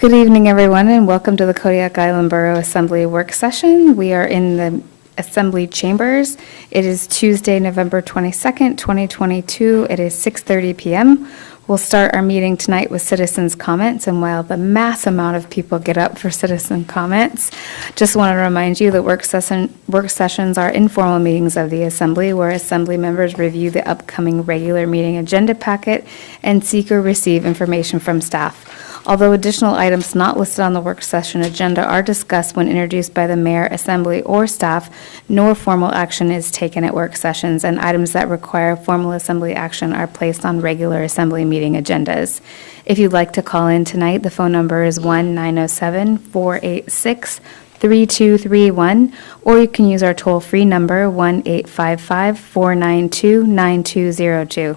Good evening, everyone, and welcome to the Kodiak Island Borough Assembly work session. We are in the Assembly chambers. It is Tuesday, November 22nd, 2022. It is 6:30 p.m. We'll start our meeting tonight with citizens' comments, and while the mass amount of people get up for citizen comments, just want to remind you that work sessions are informal meetings of the Assembly where Assembly members review the upcoming regular meeting agenda packet and seek or receive information from staff. Although additional items not listed on the work session agenda are discussed when introduced by the mayor, assembly, or staff, no formal action is taken at work sessions, and items that require formal assembly action are placed on regular assembly meeting agendas. If you'd like to call in tonight, the phone number is 1-907-486-3231, or you can use our toll-free number 1-855-492-9202.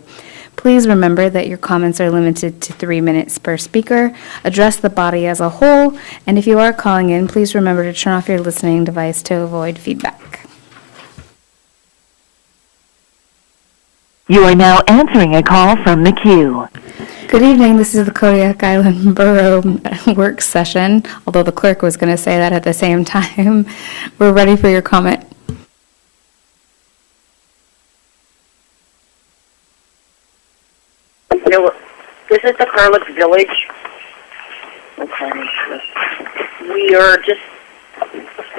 Please remember that your comments are limited to 3 minutes per speaker. Address the body as a whole, and if you are calling in, please remember to turn off your listening device to avoid feedback. You are now answering a call from the queue. Good evening. This is the Kodiak Island Borough work session, although the clerk was going to say that at the same time. We're ready for your comment. This is the Carlick Village. We are just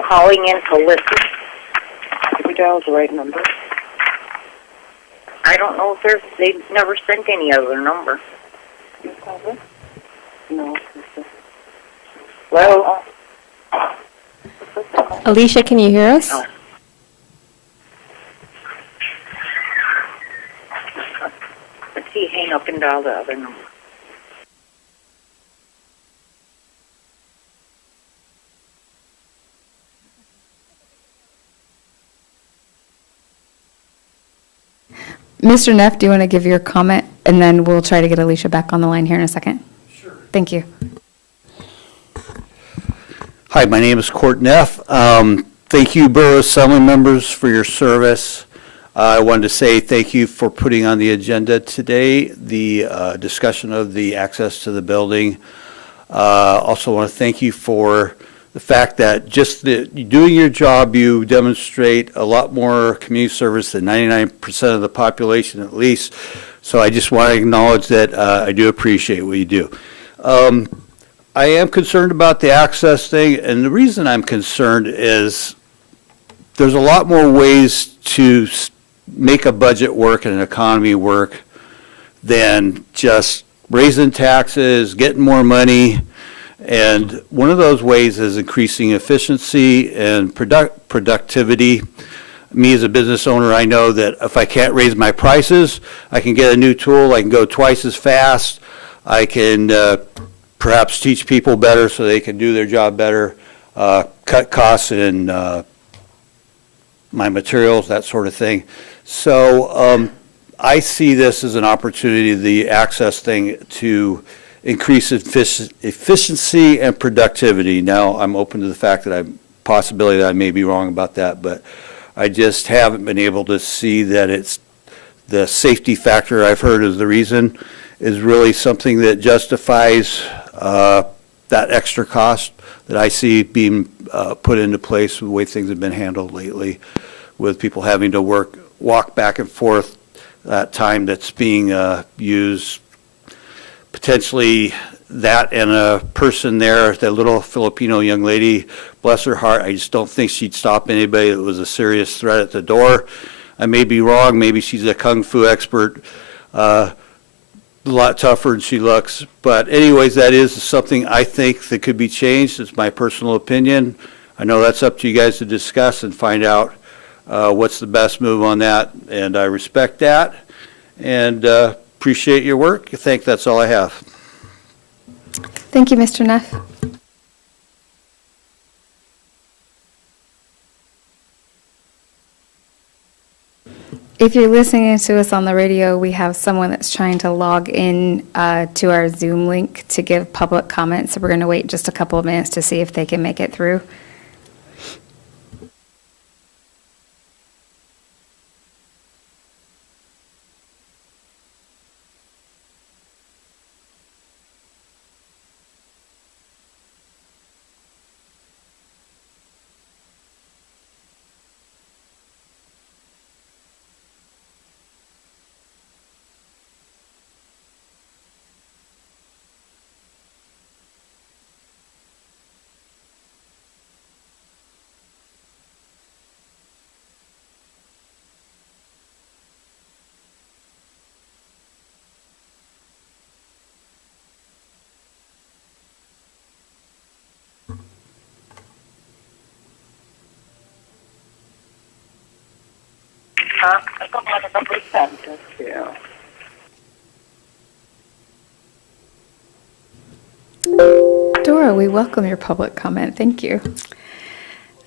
calling in to listen. Did we dial the right number? I don't know if they've never sent any other number. You call this? No. Well, Alicia, can you hear us? No. Let's see, hang up and dial the other number. Mr. Neff, do you want to give your comment, and then we'll try to get Alicia back on the line here in a second? Sure. Thank you. Hi, my name is Court Neff. Thank you, Borough Assembly members, for your service. I wanted to say thank you for putting on the agenda today the discussion of the access to the building. Also want to thank you for the fact that just doing your job, you demonstrate a lot more community service than 99% of the population at least. So I just want to acknowledge that I do appreciate what you do. I am concerned about the access thing, and the reason I'm concerned is there's a lot more ways to make a budget work and an economy work than just raising taxes, getting more money. And one of those ways is increasing efficiency and productivity. Me as a business owner, I know that if I can't raise my prices, I can get a new tool, I can go twice as fast, I can perhaps teach people better so they can do their job better, cut costs in my materials, that sort of thing. So I see this as an opportunity, the access thing, to increase efficiency and productivity. Now, I'm open to the fact that possibility that I may be wrong about that, but I just haven't been able to see that it's the safety factor I've heard is the reason, is really something that justifies that extra cost that I see being put into place with the way things have been handled lately, with people having to walk back and forth that time that's being used. Potentially that and a person there, that little Filipino young lady, bless her heart, I just don't think she'd stop anybody that was a serious threat at the door. I may be wrong, maybe she's a kung fu expert, a lot tougher than she looks. But anyways, that is something I think that could be changed. It's my personal opinion. I know that's up to you guys to discuss and find out what's the best move on that, and I respect that. And appreciate your work. I think that's all I have. Thank you, Mr. Neff. If you're listening to us on the radio, we have someone that's trying to log in to our Zoom link to give public comments. So we're going to wait just a couple of minutes to see if they can make it through. Yeah. Dora, we welcome your public comment. Thank you.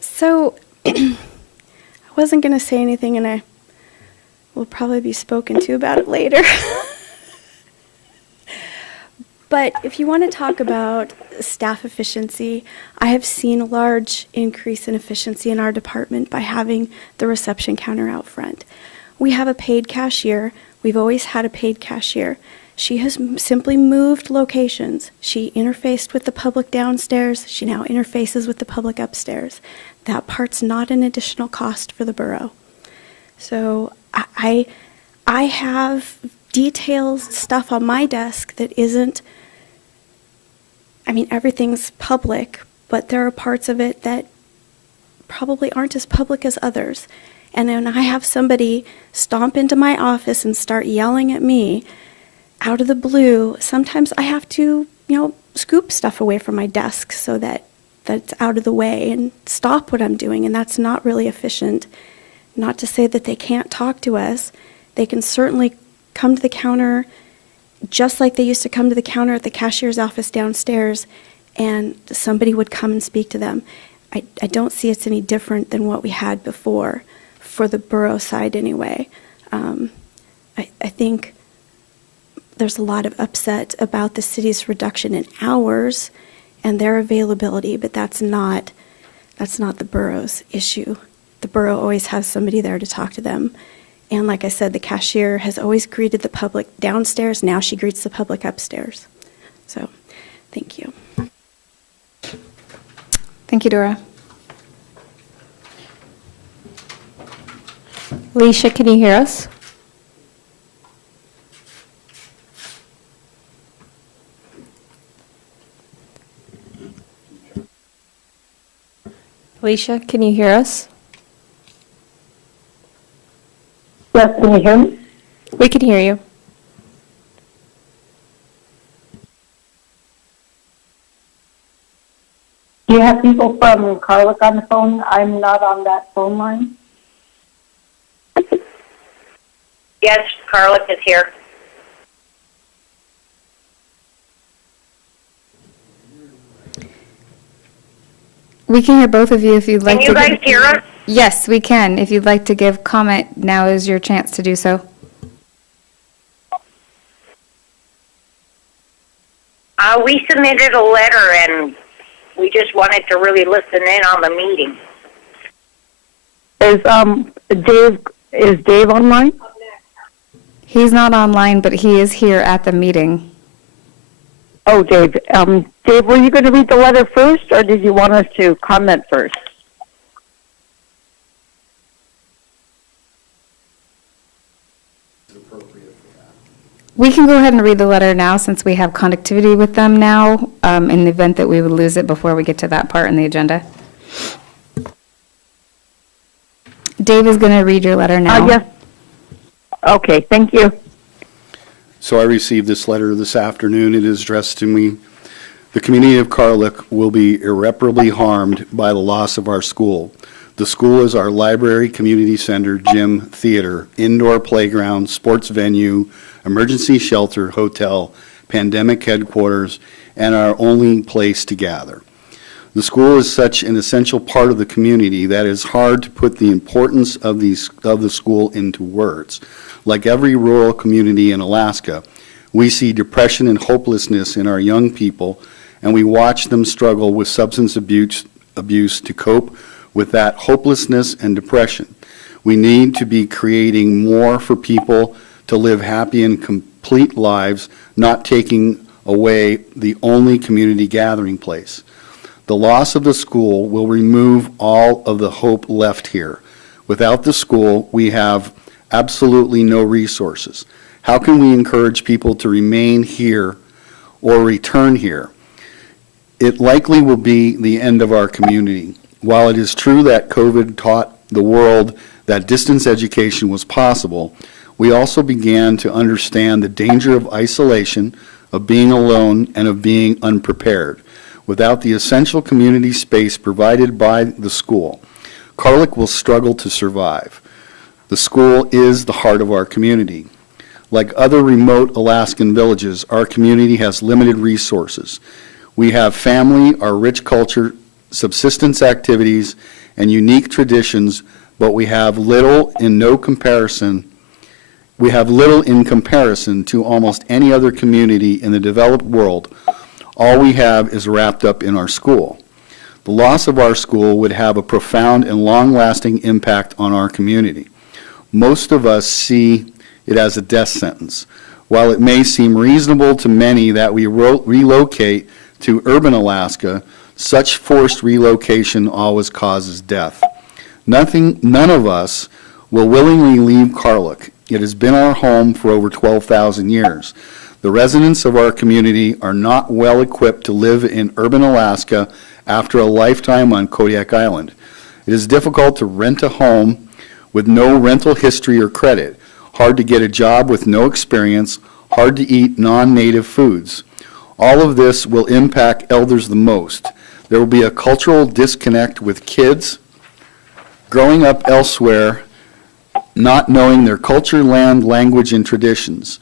So, I wasn't going to say anything, and I will probably be spoken to about it later. But if you want to talk about staff efficiency, I have seen a large increase in efficiency in our department by having the reception counter out front. We have a paid cashier. We've always had a paid cashier. She has simply moved locations. She interfaced with the public downstairs. She now interfaces with the public upstairs. That part's not an additional cost for the borough. So I have detailed stuff on my desk that isn't, I mean, everything's public, but there are parts of it that probably aren't as public as others. And when I have somebody stomp into my office and start yelling at me out of the blue, sometimes I have to, scoop stuff away from my desk so that that's out of the way and stop what I'm doing, and that's not really efficient. Not to say that they can't talk to us. They can certainly come to the counter just like they used to come to the counter at the cashier's office downstairs, and somebody would come and speak to them. I don't see it's any different than what we had before, for the borough side anyway. I think there's a lot of upset about the city's reduction in hours and their availability, but that's not the borough's issue. The borough always has somebody there to talk to them. And like I said, the cashier has always greeted the public downstairs. Now she greets the public upstairs. So, thank you. Thank you, Dora. Alicia, can you hear us? Alicia, can you hear us? Yes, can you hear me? We can hear you. Do you have people from Kodiak on the phone? I'm not on that phone line. Yes, Carla is here. We can hear both of you if you'd like Can to. you guys hear us? Yes, we can. If you'd like to give comment, now is your chance to do so. We submitted a letter, and we just wanted to really listen in on the meeting. Is Dave online? He's not online, but he is here at the meeting. Oh, Dave. Dave, were you going to read the letter first, or did you want us to comment first? We can go ahead and read the letter now since we have connectivity with them now, in the event that we would lose it before we get to that part in the agenda. Dave is going to read your letter now. Yes. Okay, thank you. So I received this letter this afternoon. It is addressed to me. The community of Kodiak will be irreparably harmed by the loss of our school. The school is our library, community center, gym, theater, indoor playground, sports venue, emergency shelter, hotel, pandemic headquarters, and our only place to gather. The school is such an essential part of the community that it's hard to put the importance of the school into words. Like every rural community in Alaska, we see depression and hopelessness in our young people, and we watch them struggle with substance abuse to cope with that hopelessness and depression. We need to be creating more for people to live happy and complete lives, not taking away the only community gathering place. The loss of the school will remove all of the hope left here. Without the school, we have absolutely no resources. How can we encourage people to remain here or return here? It likely will be the end of our community. While it is true that COVID taught the world that distance education was possible, we also began to understand the danger of isolation, of being alone, and of being unprepared. Without the essential community space provided by the school, Kodiak will struggle to survive. The school is the heart of our community. Like other remote Alaskan villages, our community has limited resources. We have family, our rich culture, subsistence activities, and unique traditions, but we have little in comparison to almost any other community in the developed world. All we have is wrapped up in our school. The loss of our school would have a profound and long-lasting impact on our community. Most of us see it as a death sentence. While it may seem reasonable to many that we relocate to urban Alaska, such forced relocation always causes death. None of us will willingly leave Karluk. It has been our home for over 12,000 years. The residents of our community are not well equipped to live in urban Alaska after a lifetime on Kodiak Island. It is difficult to rent a home with no rental history or credit, hard to get a job with no experience, hard to eat non-native foods. All of this will impact elders the most. There will be a cultural disconnect with kids growing up elsewhere, not knowing their culture, land, language, and traditions.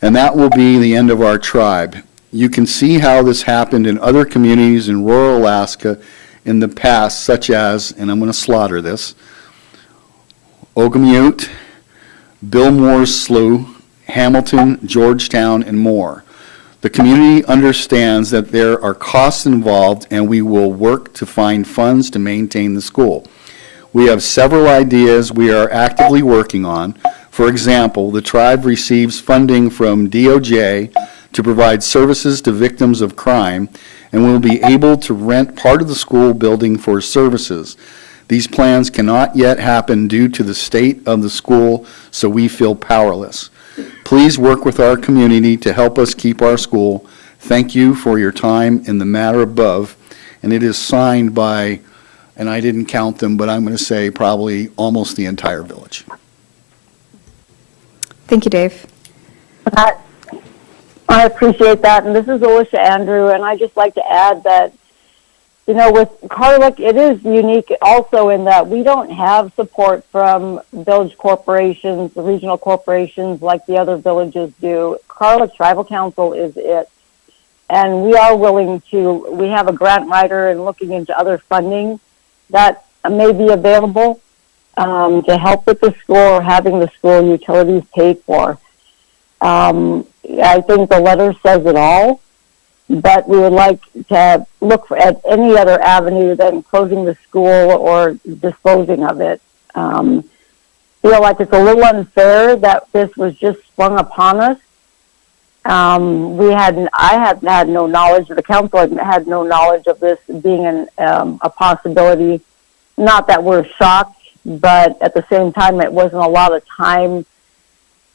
And that will be the end of our tribe. You can see how this happened in other communities in rural Alaska in the past, such as, and I'm going to slaughter this, Ogamute, Bill Moore's Slough, Hamilton, Georgetown, and more. The community understands that there are costs involved, and we will work to find funds to maintain the school. We have several ideas we are actively working on. For example, the tribe receives funding from DOJ to provide services to victims of crime, and will be able to rent part of the school building for services. These plans cannot yet happen due to the state of the school, so we feel powerless. Please work with our community to help us keep our school. Thank you for your time in the matter above. And it is signed by, and I didn't count them, but I'm going to say probably almost the entire village. Thank you, Dave. I appreciate that. And this is Alicia Andrew, and I just like to add that, you know, with Karluk, it is unique also in that we don't have support from village corporations, the regional corporations like the other villages do. Karluk Tribal Council is it. And we are willing to, we have a grant writer and looking into other funding that may be available to help with the school or having the school utilities paid for. I think the letter says it all, but we would like to look at any other avenue than closing the school or disposing of it. Feel like it's a little unfair that this was just sprung upon us. I had had no knowledge, the council had no knowledge of this being a possibility. Not that we're shocked, but at the same time, it wasn't a lot of time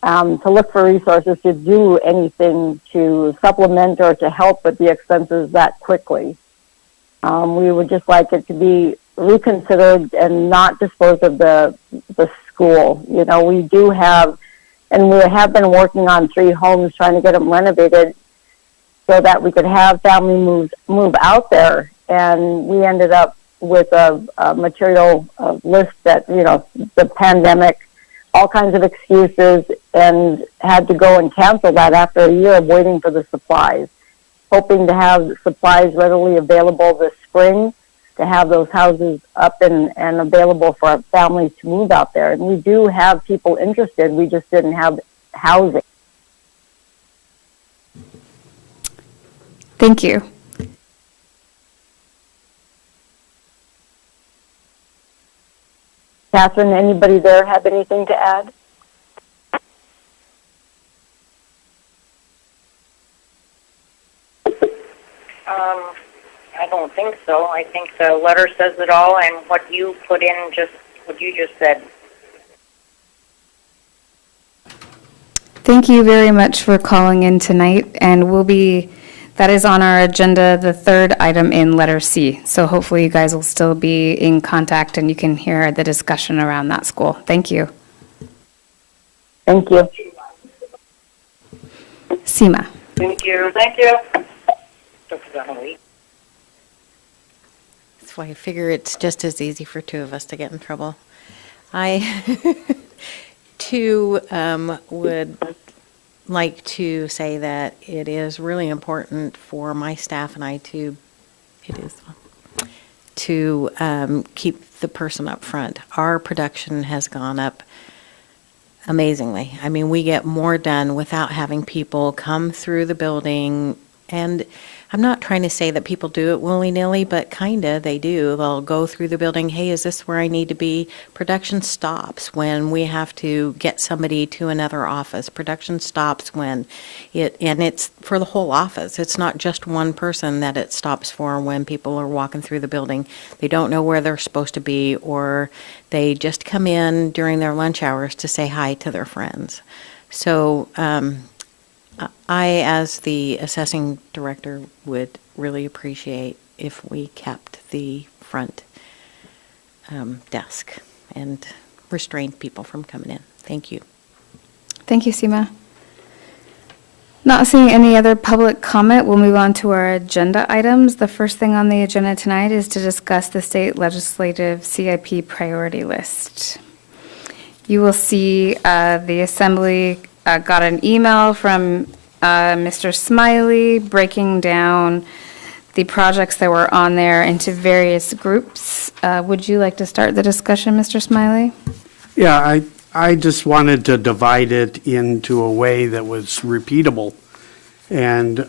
to look for resources to do anything to supplement or to help with the expenses that quickly. We would just like it to be reconsidered and not dispose of the school. You know, we do have, and we have been working on 3 homes trying to get them renovated so that we could have family move out there. And we ended up with a material list that, you know, the pandemic, all kinds of excuses, and had to go and cancel that after a year of waiting for the supplies, hoping to have supplies readily available this spring to have those houses up and available for our families to move out there. And we do have people interested. We just didn't have housing. Thank you. Catherine, anybody there have anything to add? I don't think so. I think the letter says it all, and what you put in, just what you just said. Thank you very much for calling in tonight, and that is on our agenda, the 3rd item in letter C. So hopefully you guys will still be in contact and you can hear the discussion around that school. Thank you. Thank you. Seema. Thank you. Thank you. That's why I figure it's just as easy for 2 of us to get in trouble. I, too, would like to say that it is really important for my staff and I to keep the person up front. Our production has gone up amazingly. I mean, we get more done without having people come through the building. And I'm not trying to say that people do it willy-nilly, but kinda they do. They'll go through the building, hey, is this where I need to be? Production stops when we have to get somebody to another office. Production stops when and it's for the whole office. It's not just one person that it stops for when people are walking through the building. They don't know where they're supposed to be, or they just come in during their lunch hours to say hi to their friends. So, I, as the assessing director, would really appreciate if we kept the front desk and restrained people from coming in. Thank you. Thank you, Seema. Not seeing any other public comment, we'll move on to our agenda items. The first thing on the agenda tonight is to discuss the state legislative CIP priority list. You will see the Assembly got an email from Mr. Smiley breaking down the projects that were on there into various groups. Would you like to start the discussion, Mr. Smiley? Yeah, I just wanted to divide it into a way that was repeatable. And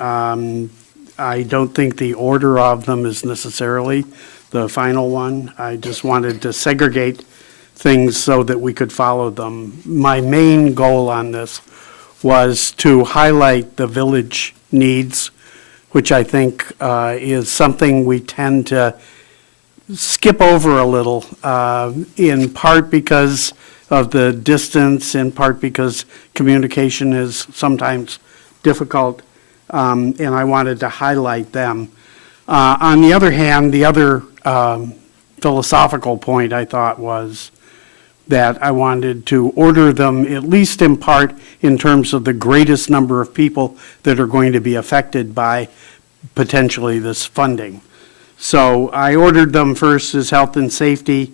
I don't think the order of them is necessarily the final one. I just wanted to segregate things so that we could follow them. My main goal on this was to highlight the village needs, which I think is something we tend to skip over a little, in part because of the distance, in part because communication is sometimes difficult, and I wanted to highlight them. On the other hand, the other philosophical point I thought was that I wanted to order them, at least in part, in terms of the greatest number of people that are going to be affected by potentially this funding. So I ordered them first as health and safety.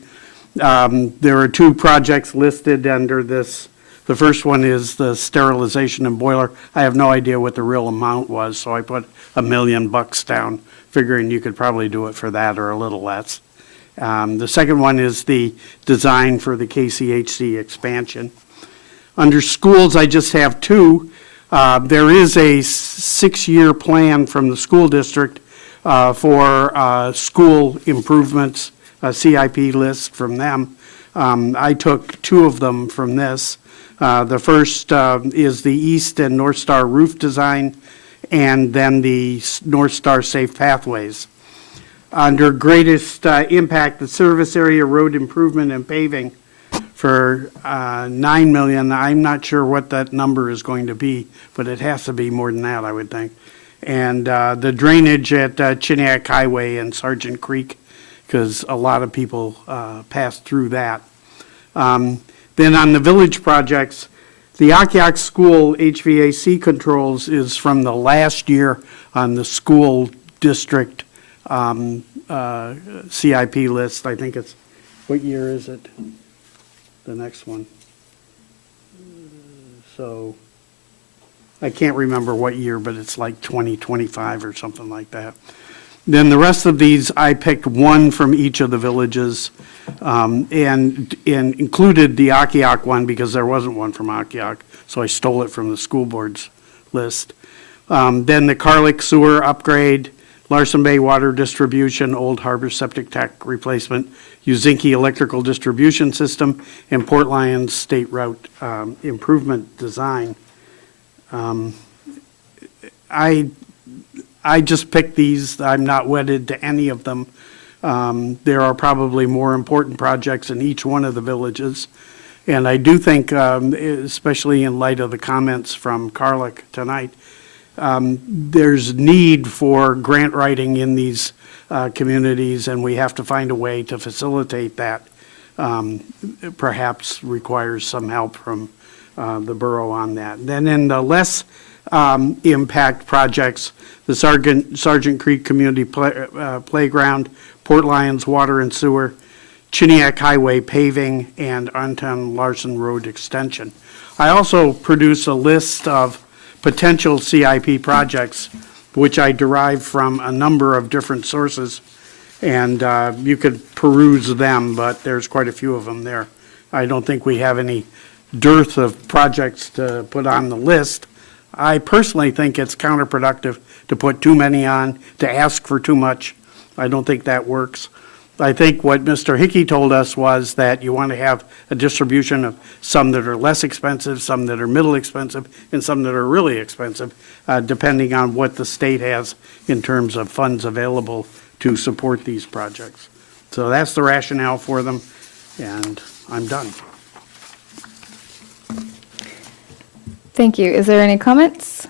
There are two projects listed under this. The first one is the sterilization and boiler. I have no idea what the real amount was, so I put $1 million down, figuring you could probably do it for that or a little less. The second one is the design for the KCHC expansion. Under schools, I just have two. There is a 6-year plan from the school district for school improvements, a CIP list from them. I took 2 of them from this. The first is the East and North Star roof design, and then the North Star safe pathways. Under greatest impact, the service area road improvement and paving for $9 million. I'm not sure what that number is going to be, but it has to be more than that, I would think. And the drainage at Kodiak Highway and Sargent Creek, because a lot of people pass through that. Then on the village projects, the Kodiak School HVAC controls is from the last year on the school district CIP list. I think it's, what year is it? The next one. So I can't remember what year, but it's like 2025 or something like that. Then the rest of these, I picked one from each of the villages and included the Kodiak one because there wasn't one from Kodiak, so I stole it from the school board's list. Then the Carlick sewer upgrade, Larson Bay water distribution, Old Harbor septic tank replacement, Uzinki electrical distribution system, and Port Lions state route improvement design. I just picked these. I'm not wedded to any of them. There are probably more important projects in each one of the villages. And I do think, especially in light of the comments from Carlick tonight, there's need for grant writing in these communities, and we have to find a way to facilitate that. Perhaps requires some help from the borough on that. Then in the less impact projects, the Sargent Creek Community Playground, Port Lions Water and Sewer, Chiniak Highway paving and Anton Larson Road extension. I also produce a list of potential CIP projects, which I derive from a number of different sources, and you could peruse them, but there's quite a few of them there. I don't think we have any dearth of projects to put on the list. I personally think it's counterproductive to put too many on, to ask for too much. I don't think that works. I think what Mr. Hickey told us was that you want to have a distribution of some that are less expensive, some that are middle expensive, and some that are really expensive, depending on what the state has in terms of funds available to support these projects. So that's the rationale for them, and I'm done. Thank you. Is there any comments?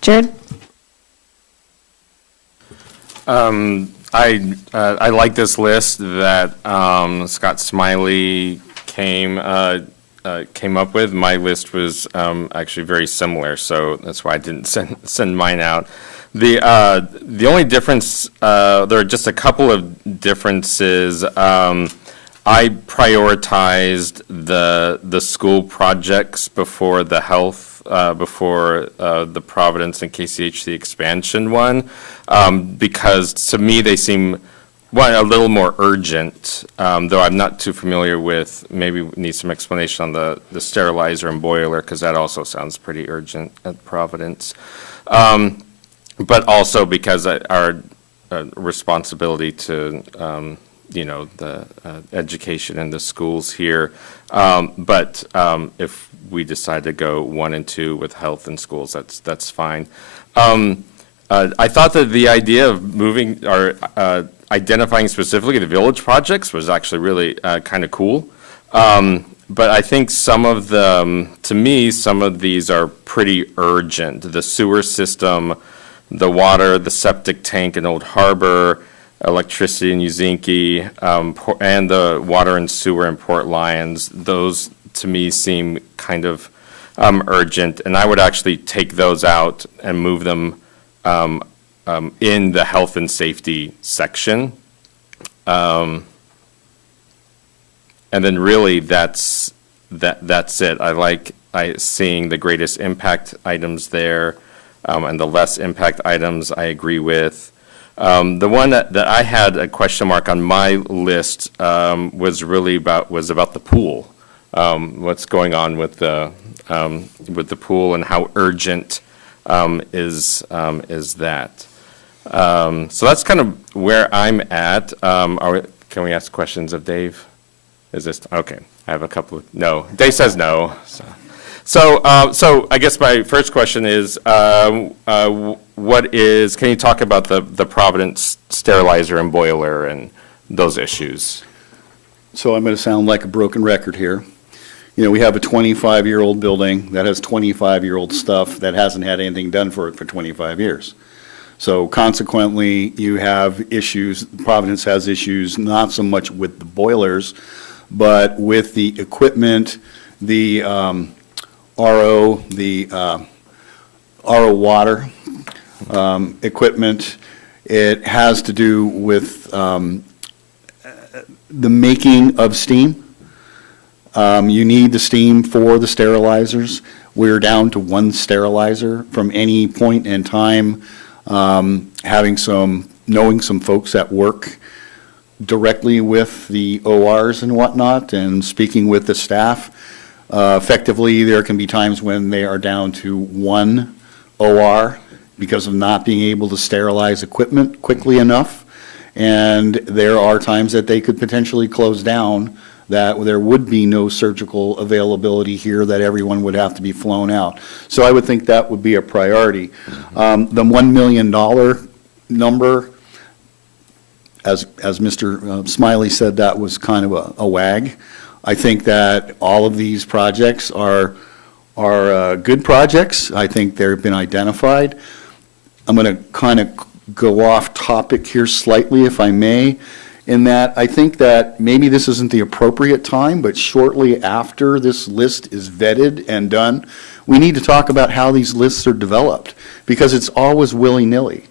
Jared? I like this list that Scott Smiley came up with. My list was actually very similar, so that's why I didn't send mine out. The only difference, there are just a couple of differences. I prioritized the school projects before the health, before the Providence and KCHC expansion one, because to me they seem a little more urgent, though I'm not too familiar with, maybe we need some explanation on the sterilizer and boiler, because that also sounds pretty urgent at Providence. But also because our responsibility to the education in the schools here. But if we decide to go 1 and 2 with health and schools, that's fine. I thought that the idea of moving or identifying specifically the village projects was actually really kind of cool. But I think to me, some of these are pretty urgent. The sewer system, the water, the septic tank in Old Harbor, electricity in Uzinki, and the water and sewer in Port Lions, those to me seem kind of urgent, and I would actually take those out and move them in the health and safety section. And then really that's it. I like seeing the greatest impact items there, and the less impact items I agree with. The one that I had a question mark on my list was about the pool. What's going on with the pool and how urgent is that? So that's kind of where I'm at. Can we ask questions of Dave? Is this okay? I have a couple of no. Dave says no. So I guess my first question is, can you talk about the Providence sterilizer and boiler and those issues? So I'm going to sound like a broken record here. We have a 25-year-old building that has 25-year-old stuff that hasn't had anything done for it for 25 years. So consequently, you have issues, Providence has issues, not so much with the boilers, but with the equipment, the RO, the RO water equipment. It has to do with the making of steam. You need the steam for the sterilizers. We're down to 1 sterilizer from any point in time. Knowing some folks that work directly with the ORs and whatnot, and speaking with the staff, effectively there can be times when they are down to 1 OR because of not being able to sterilize equipment quickly enough. And there are times that they could potentially close down, that there would be no surgical availability here, that everyone would have to be flown out. So I would think that would be a priority. The $1 million number, as Mr. Smiley said, that was kind of a wag. I think that all of these projects are good projects. I think they've been identified. I'm going to kind of go off topic here slightly, if I may, in that I think that maybe this isn't the appropriate time, but shortly after this list is vetted and done, we need to talk about how these lists are developed, because it's always willy-nilly.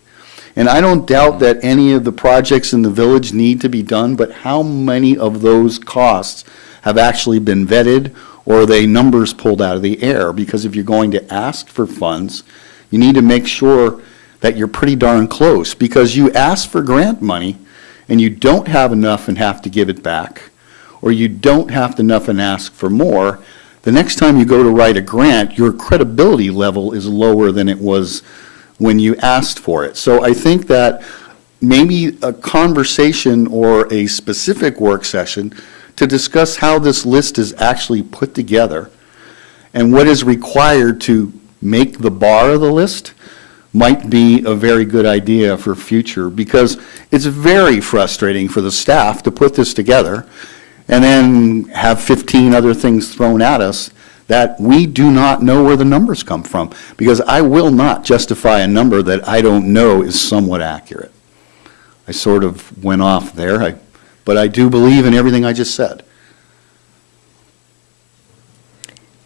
And I don't doubt that any of the projects in the village need to be done, but how many of those costs have actually been vetted, or are they numbers pulled out of the air? Because if you're going to ask for funds, you need to make sure that you're pretty darn close, because you ask for grant money and you don't have enough and have to give it back, or you don't have enough and ask for more, the next time you go to write a grant, your credibility level is lower than it was when you asked for it. So I think that maybe a conversation or a specific work session to discuss how this list is actually put together and what is required to make the bar of the list might be a very good idea for future, because it's very frustrating for the staff to put this together and then have 15 other things thrown at us that we do not know where the numbers come from, because I will not justify a number that I don't know is somewhat accurate. I sort of went off there, but I do believe in everything I just said.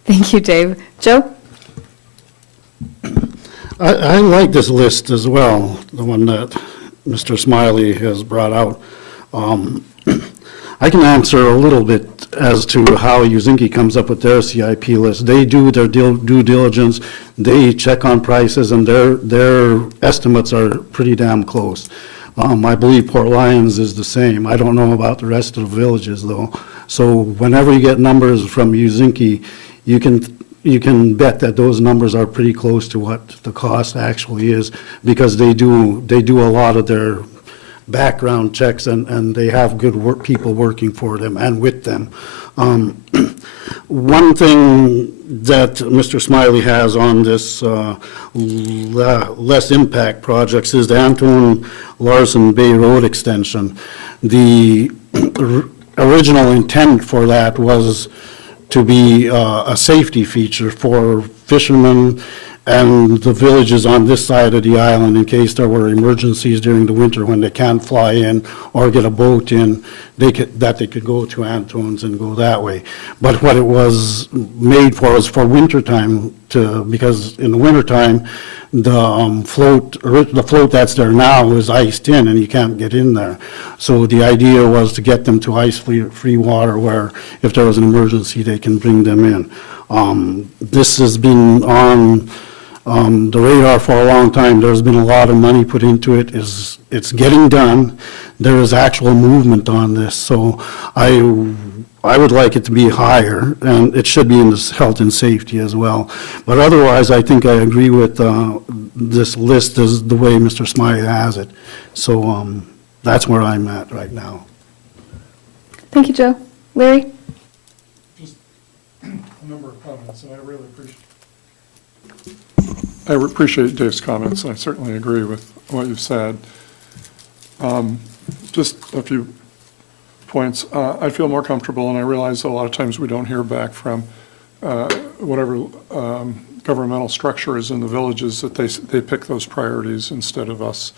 Thank you, Dave. Joe? I like this list as well, the one that Mr. Smiley has brought out. I can answer a little bit as to how Uzinki comes up with their CIP list. They do their due diligence, they check on prices, and their estimates are pretty damn close. I believe Port Lions is the same. I don't know about the rest of the villages, though. So whenever you get numbers from Uzinki, you can bet that those numbers are pretty close to what the cost actually is, because they do a lot of their background checks, and they have good people working for them and with them. One thing that Mr. Smiley has on this less impact projects is the Anton Larson Bay Road extension. The original intent for that was to be a safety feature for fishermen and the villages on this side of the island, in case there were emergencies during the winter when they can't fly in or get a boat in, they could go to Antone's and go that way. But what it was made for was for wintertime, because in the wintertime, the float that's there now is iced in and you can't get in there. So the idea was to get them to ice-free water where if there was an emergency, they can bring them in. This has been on the radar for a long time. There's been a lot of money put into it. It's getting done. There is actual movement on this. So I would like it to be higher, and it should be in this health and safety as well. But otherwise, I think I agree with this list as the way Mr. Smiley has it. So that's where I'm at right now. Thank you, Joe. Larry? Just a number of comments, and I really appreciate Dave's comments, and I certainly agree with what you've said. Just a few points. I feel more comfortable, and I realize that a lot of times we don't hear back from whatever governmental structure is in the villages, that they pick those priorities instead of us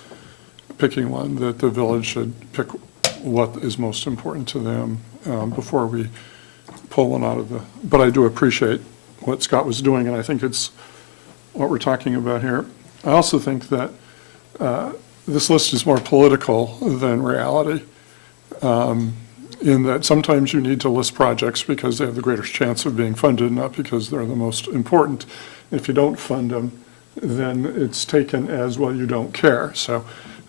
picking one, that the village should pick what is most important to them before we pull one out of the, but I do appreciate what Scott was doing, and I think it's what we're talking about here. I also think that this list is more political than reality, in that sometimes you need to list projects because they have the greatest chance of being funded, not because they're the most important. If you don't fund them, then it's taken as, well, you don't care. So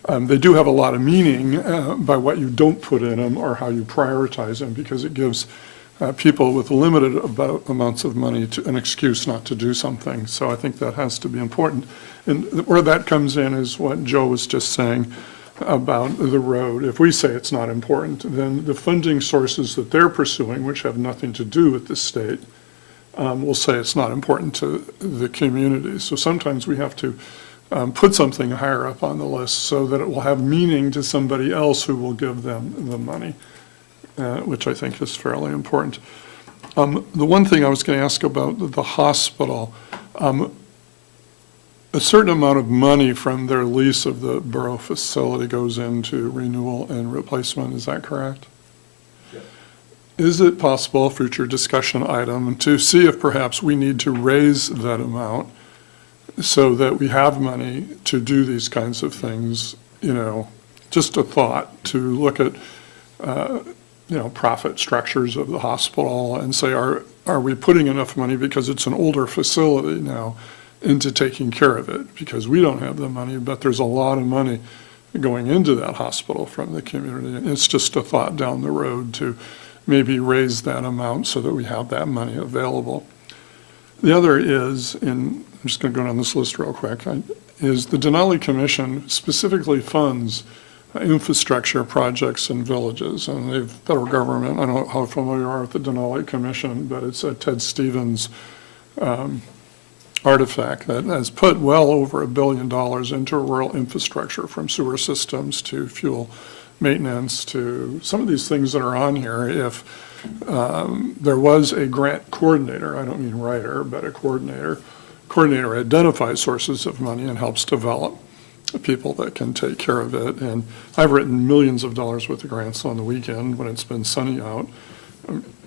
they do have a lot of meaning by what you don't put in them or how you prioritize them, because it gives people with limited amounts of money an excuse not to do something. So I think that has to be important. And where that comes in is what Joe was just saying about the road. If we say it's not important, then the funding sources that they're pursuing, which have nothing to do with the state, will say it's not important to the community. So sometimes we have to put something higher up on the list so that it will have meaning to somebody else who will give them the money. Which I think is fairly important. The one thing I was going to ask about the hospital, a certain amount of money from their lease of the Borough facility goes into renewal and replacement, is that correct? Yes. Is it possible, future discussion item, to see if perhaps we need to raise that amount so that we have money to do these kinds of things, just a thought to look at, profit structures of the hospital and say, are we putting enough money, because it's an older facility now, into taking care of it? Because we don't have the money, but there's a lot of money going into that hospital from the community. And it's just a thought down the road to maybe raise that amount so that we have that money available. The other is, I'm just going to go down this list real quick, is the Denali Commission specifically funds infrastructure projects in villages. And the federal government, I don't know how familiar you are with the Denali Commission, but it's a Ted Stevens artifact that has put well over $1 billion into rural infrastructure, from sewer systems to fuel maintenance to some of these things that are on here. If there was a grant coordinator, I don't mean writer, but a coordinator identifies sources of money and helps develop people that can take care of it. And I've written millions of dollars worth of grants on the weekend when it's been sunny out,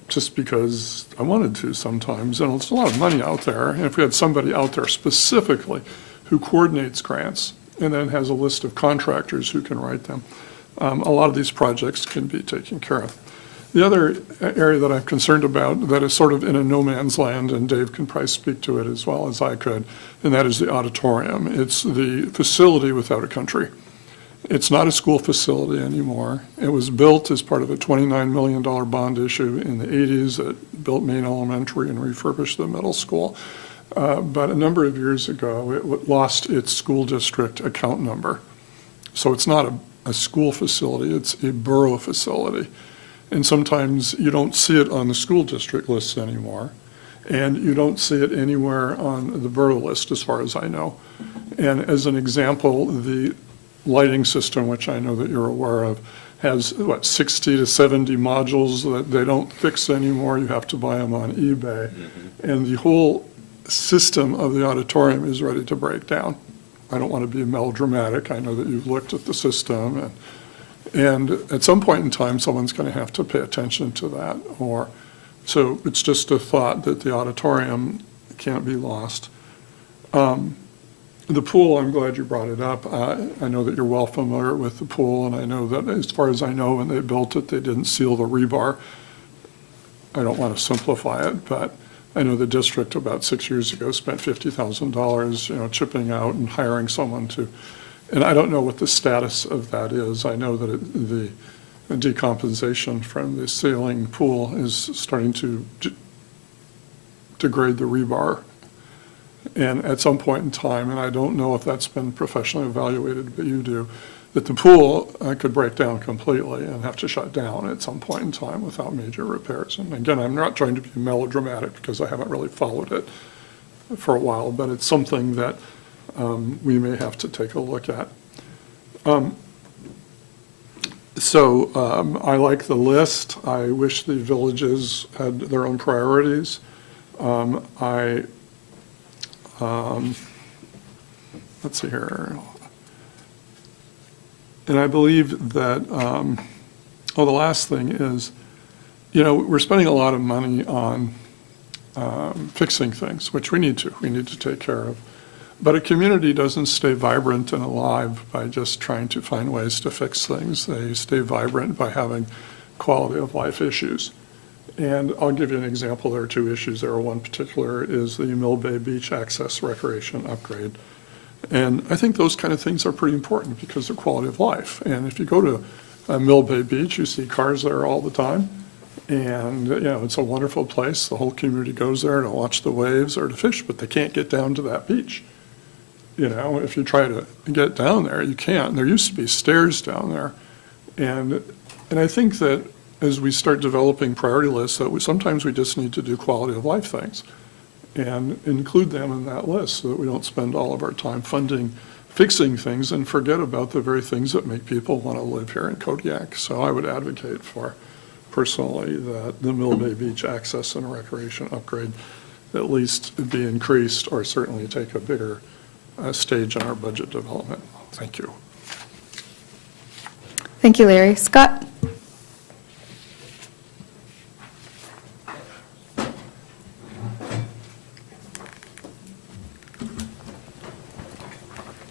just because I wanted to sometimes. And it's a lot of money out there. And if we had somebody out there specifically who coordinates grants and then has a list of contractors who can write them, a lot of these projects can be taken care of. The other area that I'm concerned about that is sort of in a no man's land, and Dave can probably speak to it as well as I could, and that is the auditorium. It's the facility without a country. It's not a school facility anymore. It was built as part of a $29 million bond issue in the 80s that built Maine Elementary and refurbished the middle school. But a number of years ago, it lost its school district account number. So it's not a school facility, it's a borough facility. And sometimes you don't see it on the school district lists anymore, and you don't see it anywhere on the borough list as far as I know. And as an example, the lighting system, which I know that you're aware of, has 60 to 70 modules that they don't fix anymore. You have to buy them on eBay. And the whole system of the auditorium is ready to break down. I don't want to be melodramatic. I know that you've looked at the system, and at some point in time, someone's going to have to pay attention to that. So it's just a thought that the auditorium can't be lost. The pool, I'm glad you brought it up. I know that you're well familiar with the pool, and I know that as far as I know, when they built it, they didn't seal the rebar. I don't want to simplify it, but I know the district about 6 years ago spent $50,000, chipping out and hiring someone to, and I don't know what the status of that is. I know that the decomposition from the sealing pool is starting to degrade the rebar. And at some point in time, and I don't know if that's been professionally evaluated, but you do, that the pool could break down completely and have to shut down at some point in time without major repairs. And again, I'm not trying to be melodramatic because I haven't really followed it for a while, but it's something that we may have to take a look at. I like the list. I wish the villages had their own priorities. Let's see here. And I believe that, the last thing is, we're spending a lot of money on fixing things, which we need to take care of. But a community doesn't stay vibrant and alive by just trying to find ways to fix things. They stay vibrant by having quality of life issues. And I'll give you an example. There are two issues there. One particular is the Mill Bay Beach access recreation upgrade. And I think those kind of things are pretty important because they're quality of life. And if you go to Mill Bay Beach, you see cars there all the time. And, it's a wonderful place. The whole community goes there to watch the waves or to fish, but they can't get down to that beach. If you try to get down there, you can't. There used to be stairs down there. And I think that as we start developing priority lists, that sometimes we just need to do quality of life things and include them in that list so that we don't spend all of our time fixing things and forget about the very things that make people want to live here in Kodiak. So I would advocate for, personally, that the Mill Bay Beach access and recreation upgrade at least be increased or certainly take a bigger stage in our budget development. Thank you. Thank you, Larry. Scott?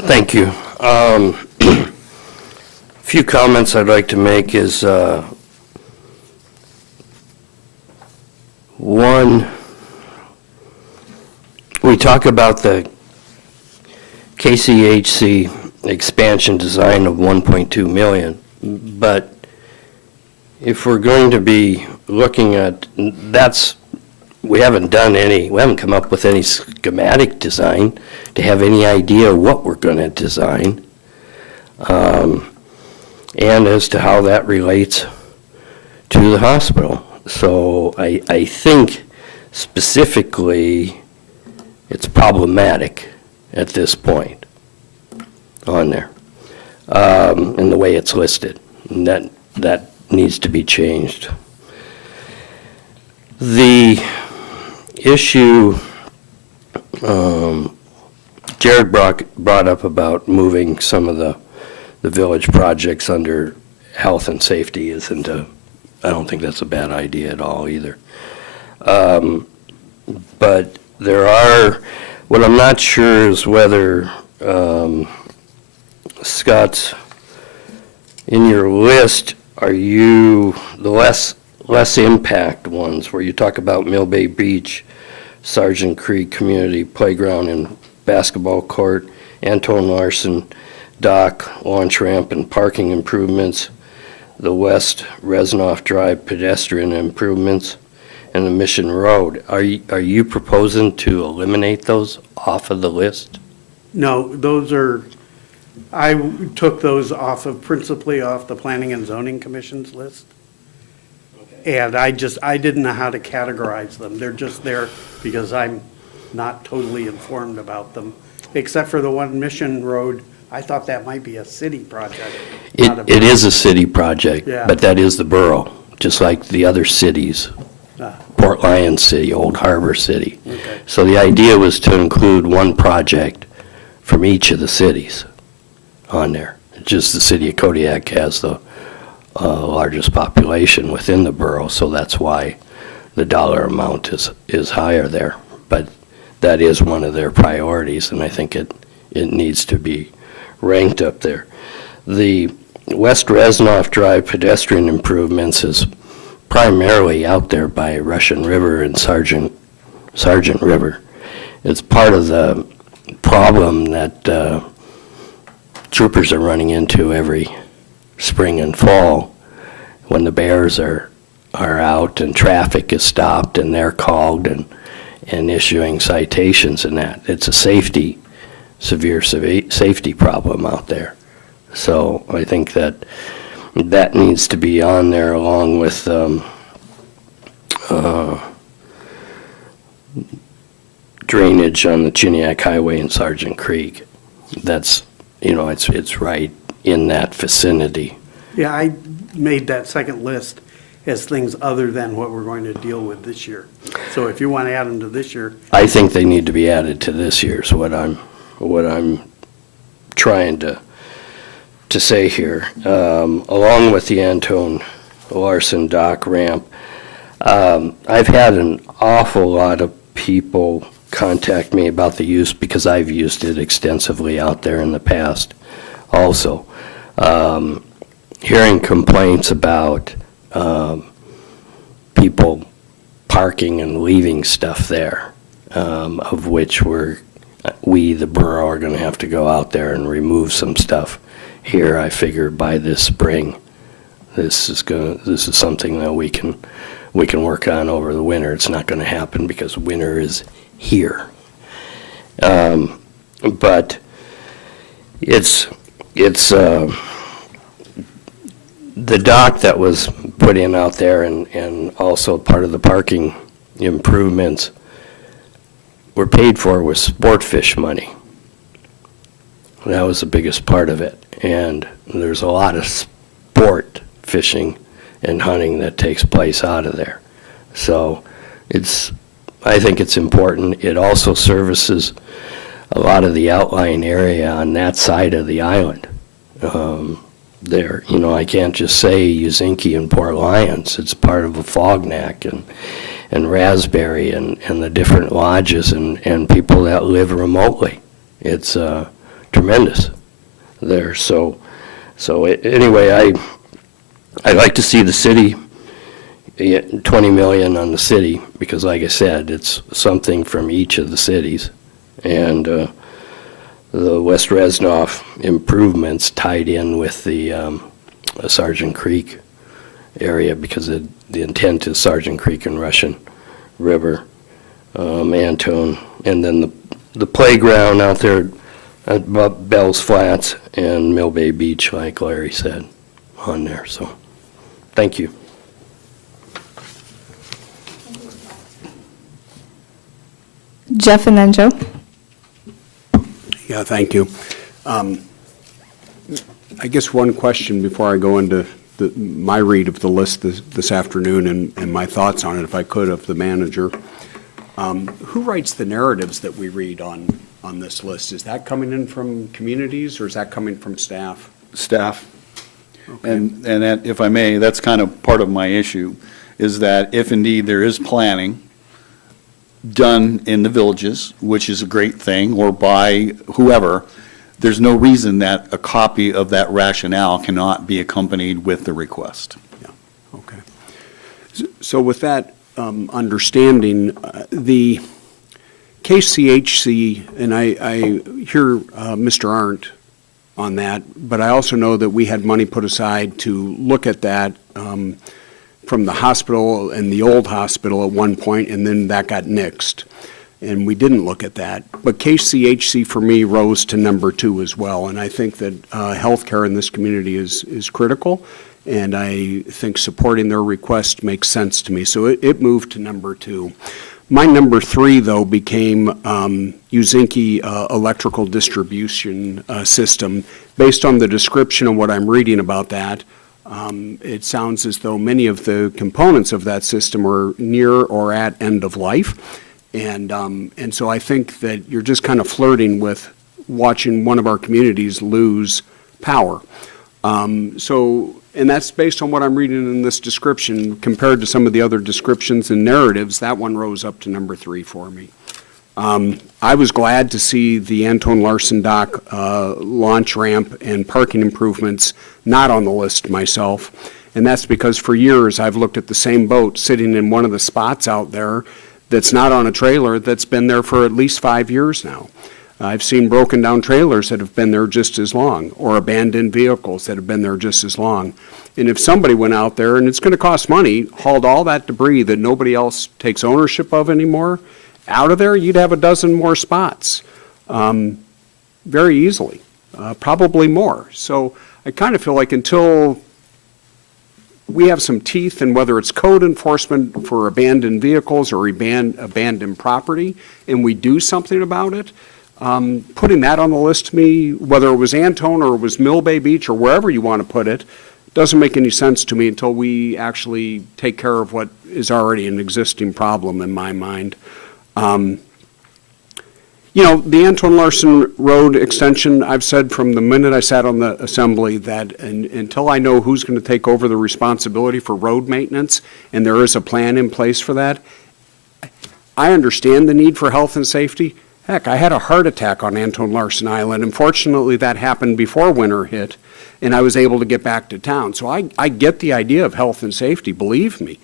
Thank you. Few comments I'd like to make is, one, we talk about the KCHC expansion design of 1.2 million, but if we're going to be looking at, we haven't come up with any schematic design to have any idea what we're going to design, and as to how that relates to the hospital. So I think specifically it's problematic at this point on there, in the way it's listed. And that needs to be changed. The issue Jared brought up about moving some of the village projects under health and safety I don't think that's a bad idea at all either. But what I'm not sure is whether, Scott's, in your list, are you the less impact ones where you talk about Mill Bay Beach, Sargent Creek Community Playground and Basketball Court, Anton Larson Dock, launch ramp and parking improvements, the West Resnoff Drive pedestrian improvements, and the Mission Road. Are you proposing to eliminate those off of the list? No, I took those principally off the Planning and Zoning Commission's list. And I didn't know how to categorize them. They're just there because I'm not totally informed about them, except for the one Mission Road. I thought that might be a city project. It is a city project, Yeah. but that is the borough, just like the other cities. Port Lions City, Old Harbor City. Okay. So the idea was to include one project from each of the cities on there. Just the city of Kodiak has the largest population within the borough, so that's why the dollar amount is higher there. But that is one of their priorities, and I think it needs to be ranked up there. The West Resnoff Drive pedestrian improvements is primarily out there by Russian River and Sargent River. It's part of the problem that troopers are running into every spring and fall when the bears are out and traffic is stopped and they're called and issuing citations and that. It's a severe safety problem out there. So I think that needs to be on there along with drainage on the Chiniac Highway and Sargent Creek. That's, it's right in that vicinity. Yeah, I made that second list as things other than what we're going to deal with this year. So if you want to add them to this year. I think they need to be added to this year's what I'm trying to say here. Along with the Anton Larson Dock ramp, I've had an awful lot of people contact me about the use because I've used it extensively out there in the past also. Hearing complaints about people parking and leaving stuff there, of which we, the borough, are going to have to go out there and remove some stuff here. I figure by this spring, this is something that we can work on over the winter. It's not going to happen because winter is here. But it's the dock that was put in out there and also part of the parking improvements were paid for with sport fish money. That was the biggest part of it. And there's a lot of sport fishing and hunting that takes place out of there. So I think it's important. It also services a lot of the outlying area on that side of the island. There, I can't just say Uzinki and Port Lions. It's part of a Fognac and Raspberry and the different lodges and people that live remotely. It's tremendous there. Anyway, I'd like to see the city, 20 million on the city, because like I said, it's something from each of the cities. And the West Reznov improvements tied in with the Sergeant Creek area, because the intent is Sergeant Creek and Russian River, Antone, and then the playground out there at Bell's Flats and Mill Bay Beach, like Larry said, on there. So, thank you. Jeff and then Joe. Yeah, thank you. I guess one question before I go into my read of the list this afternoon and my thoughts on it, if I could, of the manager. Who writes the narratives that we read on this list? Is that coming in from communities, or is that coming from staff? Staff. Okay. And that, if I may, that's kind of part of my issue, is that if indeed there is planning done in the villages, which is a great thing, or by whoever, there's no reason that a copy of that rationale cannot be accompanied with the request. Yeah, okay. So with that understanding, the KCHC, and I hear Mr. Arndt on that, but I also know that we had money put aside to look at that from the hospital and the old hospital at one point, and then that got nixed. And we didn't look at that. But KCHC for me rose to number 2 as well. And I think that healthcare in this community is critical. And I think supporting their request makes sense to me. So it moved to number 2. My number 3, though, became Uzinki electrical distribution system. Based on the description of what I'm reading about that, it sounds as though many of the components of that system are near or at end of life. And so I think that you're just kind of flirting with watching one of our communities lose power. And that's based on what I'm reading in this description compared to some of the other descriptions and narratives. That one rose up to number 3 for me. I was glad to see the Antone Larson Dock launch ramp and parking improvements not on the list myself. And that's because for years I've looked at the same boat sitting in one of the spots out there that's not on a trailer that's been there for at least 5 years now. I've seen broken down trailers that have been there just as long, or abandoned vehicles that have been there just as long. And if somebody went out there, and it's going to cost money, hauled all that debris that nobody else takes ownership of anymore out of there, you'd have a dozen more spots very easily, probably more. So I kind of feel like until we have some teeth in whether it's code enforcement for abandoned vehicles or abandoned property, and we do something about it, putting that on the list to me, whether it was Antone or it was Mill Bay Beach or wherever you want to put it, doesn't make any sense to me until we actually take care of what is already an existing problem in my mind. You know, the Antone Larson Road extension, I've said from the minute I sat on the assembly that until I know who's going to take over the responsibility for road maintenance, and there is a plan in place for that, I understand the need for health and safety. Heck, I had a heart attack on Antone Larson Island. Unfortunately, that happened before winter hit, and I was able to get back to town. So I get the idea of health and safety, believe me.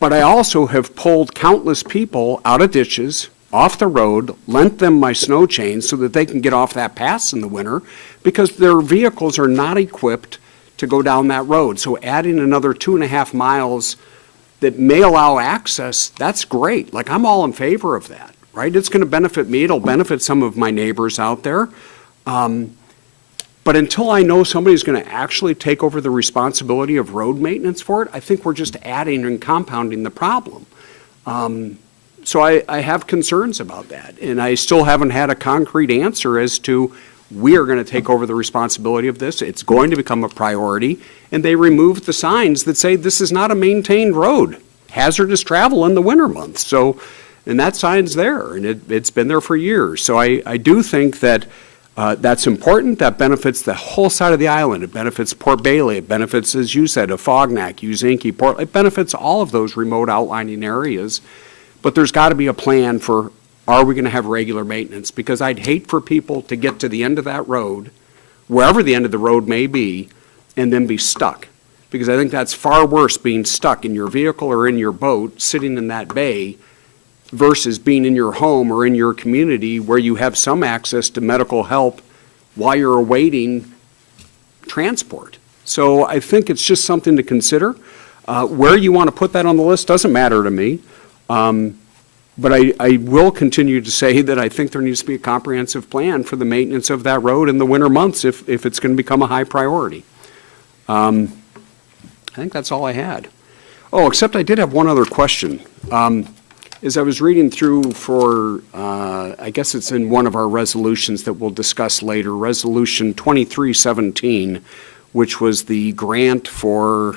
But I also have pulled countless people out of ditches, off the road, lent them my snow chains so that they can get off that pass in the winter because their vehicles are not equipped to go down that road. So adding another 2.5 miles that may allow access, that's great. Like, I'm all in favor of that, right? It's going to benefit me. It'll benefit some of my neighbors out there. But until I know somebody's going to actually take over the responsibility of road maintenance for it, I think we're just adding and compounding the problem. So I have concerns about that, and I still haven't had a concrete answer as to we are going to take over the responsibility of this. It's going to become a priority, and they removed the signs that say this is not a maintained road, hazardous travel in the winter months. So, and that sign's there, and it's been there for years. So I do think that that's important. That benefits the whole side of the island. It benefits Port Bailey. It benefits, as you said, Afognak, Uzinki, Port. It benefits all of those remote outlying areas. But there's got to be a plan for are we going to have regular maintenance? Because I'd hate for people to get to the end of that road, wherever the end of the road may be, and then be stuck. Because I think that's far worse, being stuck in your vehicle or in your boat, sitting in that bay, versus being in your home or in your community where you have some access to medical help while you're awaiting transport. So I think it's just something to consider. Where you want to put that on the list doesn't matter to me. But I will continue to say that I think there needs to be a comprehensive plan for the maintenance of that road in the winter months if it's going to become a high priority. I think that's all I had. Oh, except I did have one other question. As I was reading through for, I guess it's in one of our resolutions that we'll discuss later, Resolution 2317, which was the grant for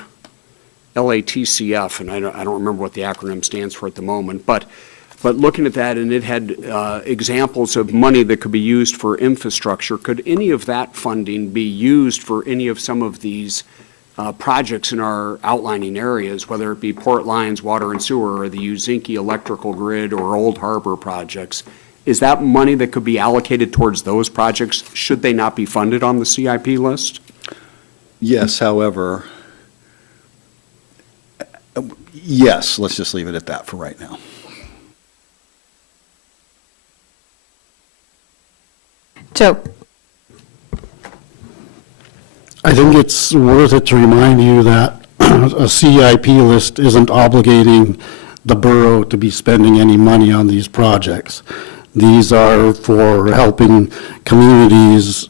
LATCF, and I don't remember what the acronym stands for at the moment, but looking at that, and it had examples of money that could be used for infrastructure. Could any of that funding be used for any of some of these projects in our outlining areas, whether it be Port Lions Water and Sewer or the Uzinki electrical grid or Old Harbor projects? Is that money that could be allocated towards those projects? Should they not be funded on the CIP list? Yes, however, yes, let's just leave it at that for right now. Joe? I think it's worth it to remind you that a CIP list isn't obligating the borough to be spending any money on these projects. These are for helping communities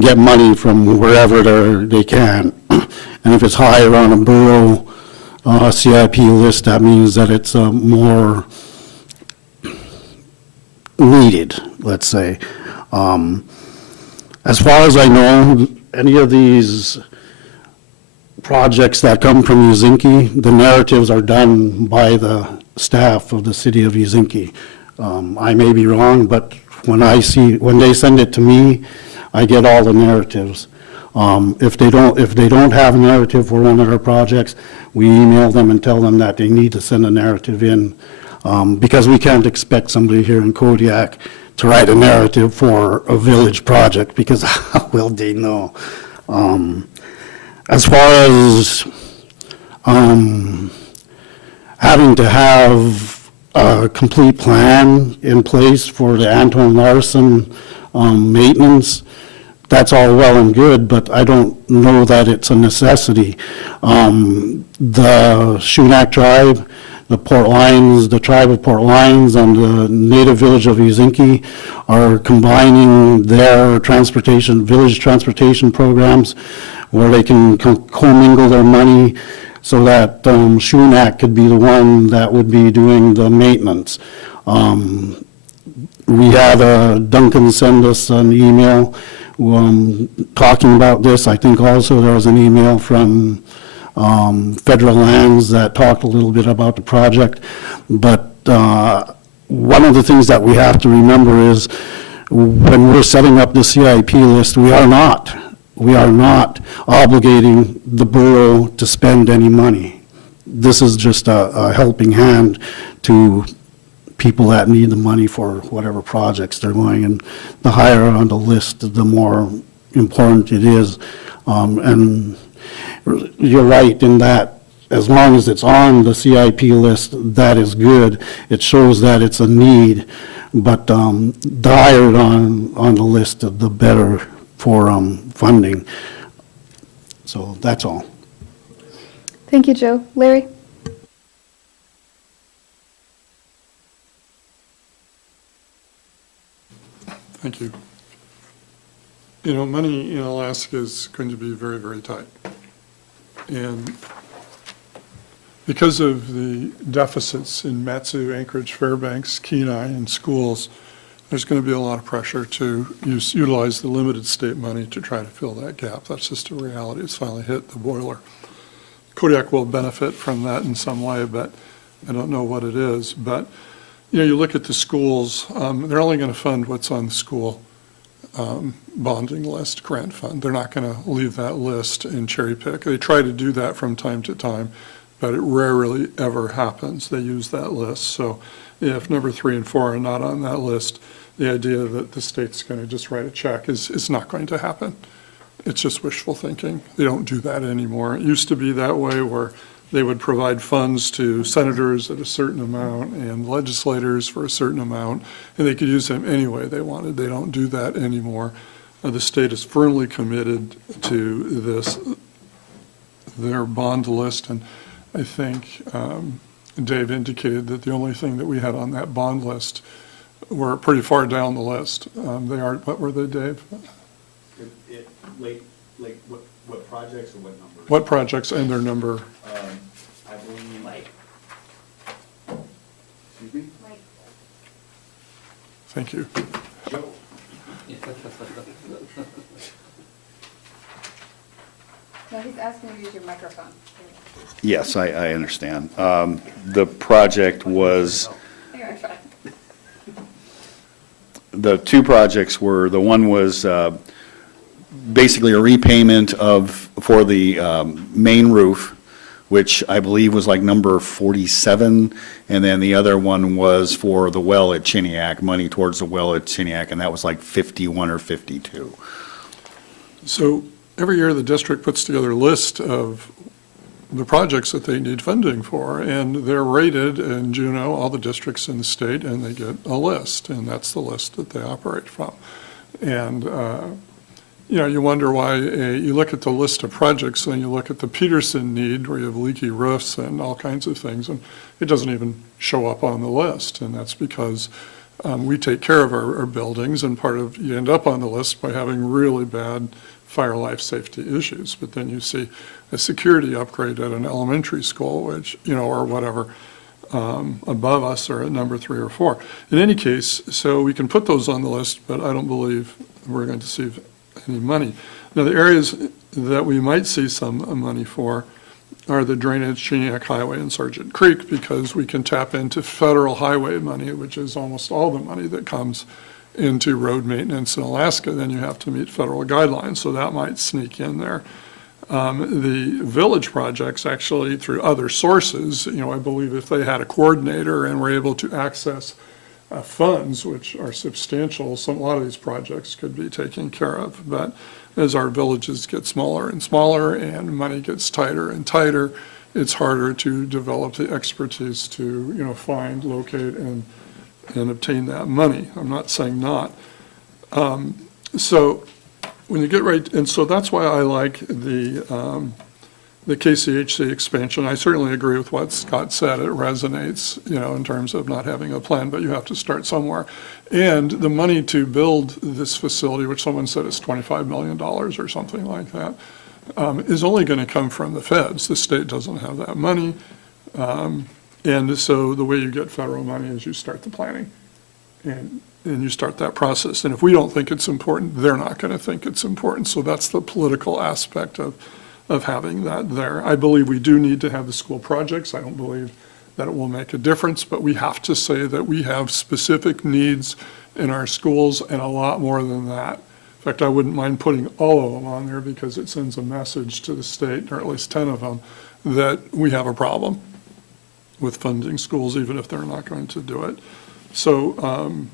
get money from wherever they can. And if it's higher on a borough CIP list, that means that it's more needed, let's say. As far as I know, any of these projects that come from Uzinki, the narratives are done by the staff of the city of Uzinki. I may be wrong, but when they send it to me, I get all the narratives. If they don't have a narrative for one of our projects, we email them and tell them that they need to send a narrative in, because we can't expect somebody here in Kodiak to write a narrative for a village project, because how will they know? As far as having to have a complete plan in place for the Anton Larson maintenance, that's all well and good, but I don't know that it's a necessity. The Shunak tribe, the tribe of Port Lions and the native village of Uzinki are combining their village transportation programs where they can commingle their money so that Shunak could be the one that would be doing the maintenance. We had Duncan send us an email talking about this. I think also there was an email from Federal Lands that talked a little bit about the project. But one of the things that we have to remember is when we're setting up the CIP list, we are not obligating the borough to spend any money. This is just a helping hand to people that need the money for whatever projects they're going, and the higher on the list, the more important it is. And you're right in that as long as it's on the CIP list, that is good. It shows that it's a need, but the higher on the list, the better for funding. So that's all. Thank you, Joe. Larry? Thank you. Money in Alaska is going to be very, very tight. And because of the deficits in Matsu, Anchorage, Fairbanks, Kenai, and schools, there's going to be a lot of pressure to utilize the limited state money to try to fill that gap. That's just a reality. It's finally hit the boiler. Kodiak will benefit from that in some way, but I don't know what it is. But you look at the schools, they're only going to fund what's on the school bonding list, grant fund. They're not going to leave that list and cherry pick. They try to do that from time to time, but it rarely ever happens. They use that list. So if number 3 and 4 are not on that list, the idea that the state's going to just write a check is not going to happen. It's just wishful thinking. They don't do that anymore. It used to be that way where they would provide funds to senators at a certain amount and legislators for a certain amount, and they could use them any way they wanted. They don't do that anymore. The state is firmly committed to their bond list, and I think Dave indicated that the only thing that we had on that bond list were pretty far down the list. They are, what were they, Dave? What projects or what numbers? What projects and their number? I believe. Excuse me? Thank you. Joe. No, he's asking you to use your microphone. Yes, I understand. The project was, the two projects were, the one was basically a repayment for the main roof, which I believe was like number 47, and then the other one was for the well at Kodiak, money towards the well at Kodiak, and that was like 51 or 52. So every year, the district puts together a list of the projects that they need funding for, and they're rated in Juneau, all the districts in the state, and they get a list, and that's the list that they operate from. And, you wonder why you look at the list of projects and you look at the Peterson need where you have leaky roofs and all kinds of things, and it doesn't even show up on the list, and that's because we take care of our buildings, and you end up on the list by having really bad fire life safety issues. But then you see a security upgrade at an elementary school, which, or whatever, above us are at number 3 or 4. In any case, so we can put those on the list, but I don't believe we're going to see any money. Now, the areas that we might see some money for are the drainage, Kodiak Highway and Sargent Creek, because we can tap into federal highway money, which is almost all the money that comes into road maintenance in Alaska. Then you have to meet federal guidelines, so that might sneak in there. The village projects, actually, through other sources, I believe if they had a coordinator and were able to access funds, which are substantial, a lot of these projects could be taken care of. But as our villages get smaller and smaller and money gets tighter and tighter, it's harder to develop the expertise to, find, locate, and obtain that money. I'm not saying not. So when you get right, and so that's why I like the KCHC expansion. I certainly agree with what Scott said. It resonates, in terms of not having a plan, but you have to start somewhere. And the money to build this facility, which someone said is $25 million or something like that, is only going to come from the feds. The state doesn't have that money. And so the way you get federal money is you start the planning and you start that process. And if we don't think it's important, they're not going to think it's important. So that's the political aspect of having that there. I believe we do need to have the school projects. I don't believe that it will make a difference, but we have to say that we have specific needs in our schools and a lot more than that. In fact, I wouldn't mind putting all of them on there because it sends a message to the state, or at least 10 of them, that we have a problem with funding schools, even if they're not going to do it. So,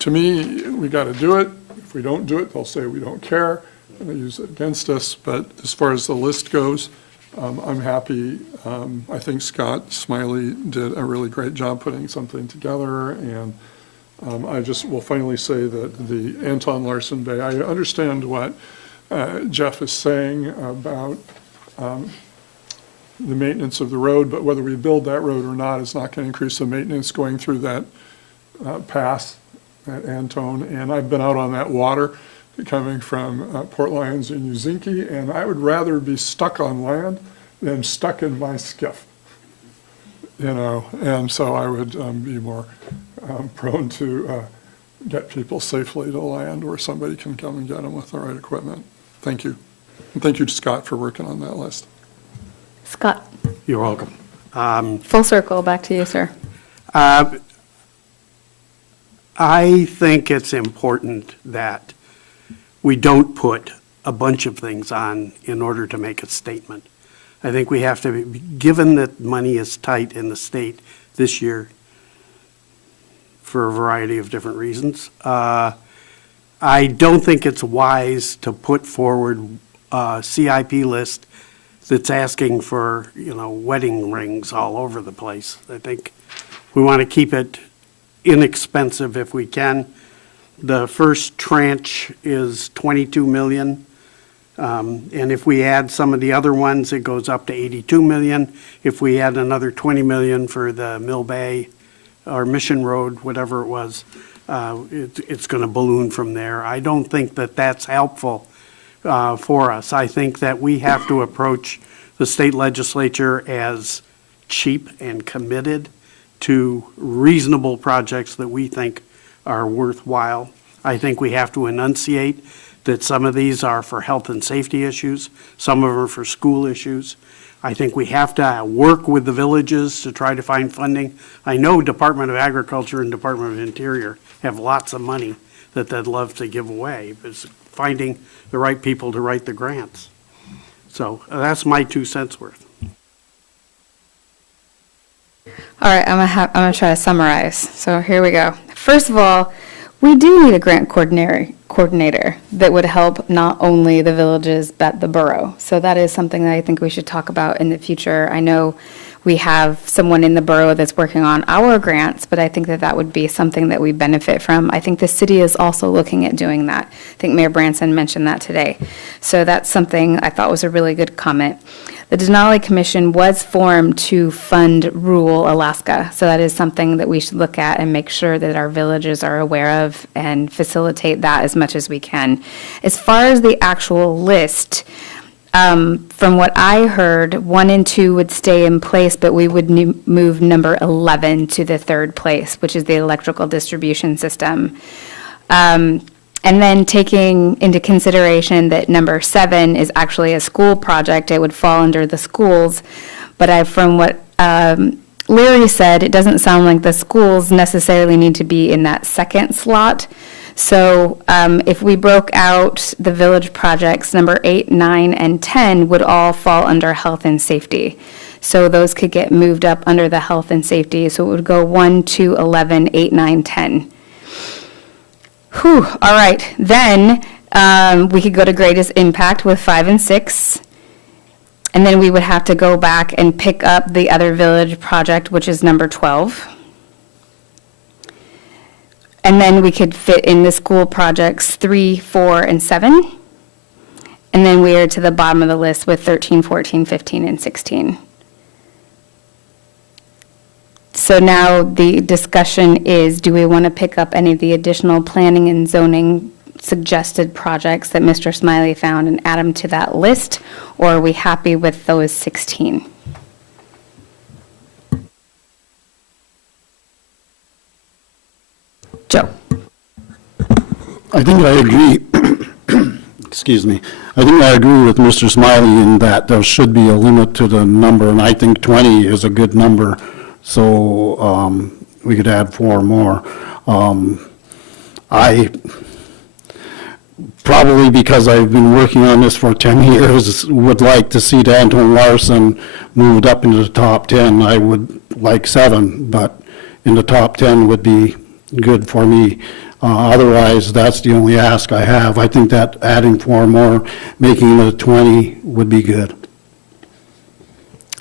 to me, we got to do it. If we don't do it, they'll say we don't care, and they use it against us. But as far as the list goes, I'm happy. I think Scott Smiley did a really great job putting something together, and I just will finally say that the Anton Larson Bay, I understand what Jeff is saying about the maintenance of the road, but whether we build that road or not is not going to increase the maintenance going through that pass at Anton. And I've been out on that water coming from Port Lions and Uzinki, and I would rather be stuck on land than stuck in my skiff, and so I would be more prone to get people safely to land where somebody can come and get them with the right equipment. Thank you. And thank you to Scott for working on that list. Scott, You're welcome. full circle, back to you, sir. I think it's important that we don't put a bunch of things on in order to make a statement. I think we have to, given that money is tight in the state this year for a variety of different reasons, I don't think it's wise to put forward a CIP list that's asking for, wedding rings all over the place. I think we want to keep it inexpensive if we can. The first tranche is 22 million. And if we add some of the other ones, it goes up to 82 million. If we add another 20 million for the Mill Bay or Mission Road, whatever it was, it's going to balloon from there. I don't think that that's helpful for us. I think that we have to approach the state legislature as cheap and committed to reasonable projects that we think are worthwhile. I think we have to enunciate that some of these are for health and safety issues, some of them are for school issues. I think we have to work with the villages to try to find funding. I know Department of Agriculture and Department of Interior have lots of money that they'd love to give away. It's finding the right people to write the grants. So that's my 2 cents worth. All right, I'm gonna try to summarize. So here we go. First of all, we do need a grant coordinator that would help not only the villages but the borough. So that is something that I think we should talk about in the future. I know we have someone in the borough that's working on our grants, but I think that that would be something that we benefit from. I think the city is also looking at doing that. I think Mayor Branson mentioned that today. So that's something I thought was a really good comment. The Denali Commission was formed to fund rural Alaska, so that is something that we should look at and make sure that our villages are aware of and facilitate that as much as we can. As far as the actual list, from what I heard, 1 and 2 would stay in place, but we would move number 11 to the 3rd place, which is the electrical distribution system. And then taking into consideration that number 7 is actually a school project, it would fall under the schools. But from what Larry said, it doesn't sound like the schools necessarily need to be in that 2nd slot. So if we broke out the village projects, number 8, 9, and 10 would all fall under health and safety. So those could get moved up under the health and safety. So it would go 1, 2, 11, 8, 9, 10. Whew, all right. Then we could go to greatest impact with 5 and 6. And then we would have to go back and pick up the other village project, which is number 12. And then we could fit in the school projects 3, 4, and 7. And then we are to the bottom of the list with 13, 14, 15, and 16. So now the discussion is, do we want to pick up any of the additional planning and zoning suggested projects that Mr. Smiley found and add them to that list? Or are we happy with those 16? Joe. I think I agree, excuse me, I think I agree with Mr. Smiley in that there should be a limit to the number, and I think 20 is a good number, so we could add 4 more. I, probably because I've been working on this for 10 years, would like to see Anton Larson moved up into the top 10. I would like 7, but in the top 10 would be good for me. Otherwise, that's the only ask I have. I think that adding 4 more, making it 20 would be good.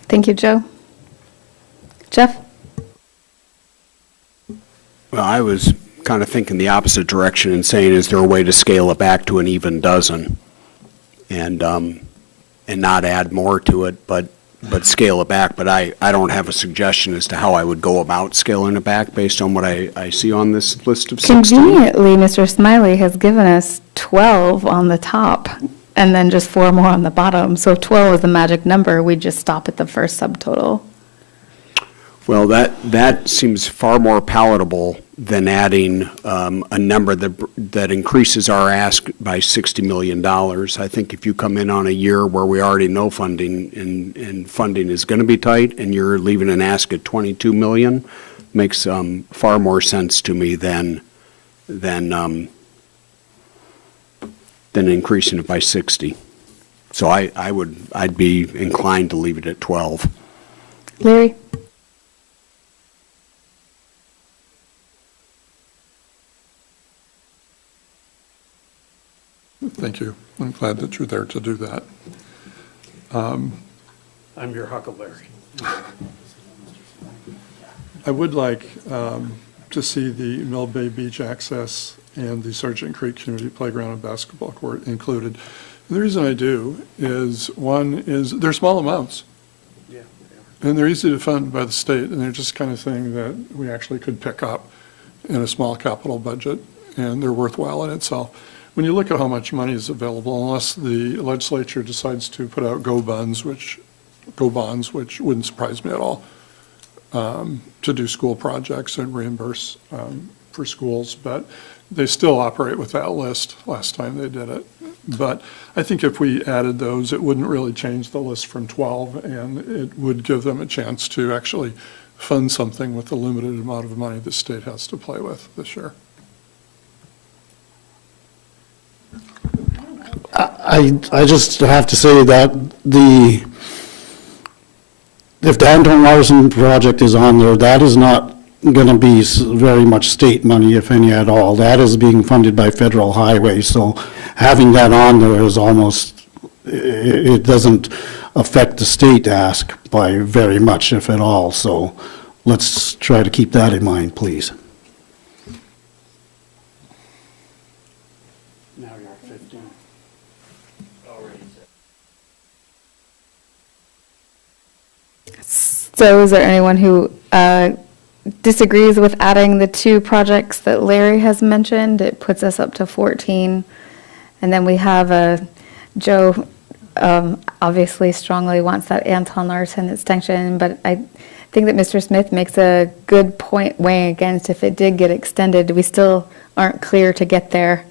Thank you, Joe. Jeff? Well, I was kind of thinking the opposite direction and saying, is there a way to scale it back to an even dozen? And not add more to it, but scale it back. But I don't have a suggestion as to how I would go about scaling it back based on what I see on this list of 16. Conveniently, Mr. Smiley has given us 12 on the top and then just 4 more on the bottom. So if 12 is the magic number, we just stop at the first subtotal. Well, that seems far more palatable than adding a number that increases our ask by $60 million. I think if you come in on a year where we already know funding and funding is going to be tight and you're leaving an ask at $22 million, makes far more sense to me than increasing it by 60. So I'd be inclined to leave it at 12. Larry? Thank you. I'm glad that you're there to do that. I'm your Huckleberry. I would like to see the Mill Bay Beach access and the Sargent Creek Community Playground and Basketball Court included. And the reason I do is, one is they're small amounts. Yeah. And they're easy to fund by the state, and they're just kind of thing that we actually could pick up in a small capital budget, and they're worthwhile in itself. When you look at how much money is available, unless the legislature decides to put out go bonds, which wouldn't surprise me at all, to do school projects and reimburse for schools, but they still operate with that list last time they did it. But I think if we added those, it wouldn't really change the list from 12, and it would give them a chance to actually fund something with the limited amount of money the state has to play with this year. I just have to say that if the Anton Larson project is on there, that is not going to be very much state money, if any at all. That is being funded by federal highways, so having that on there is almost, it doesn't affect the state ask by very much, if at all. So let's try to keep that in mind, please. Now you're at 15. So is there anyone who disagrees with adding the two projects that Larry has mentioned? It puts us up to 14. And then we have Joe obviously strongly wants that Anton Larson extension, but I think that Mr. Smith makes a good point weighing against if it did get extended, we still aren't clear to get there.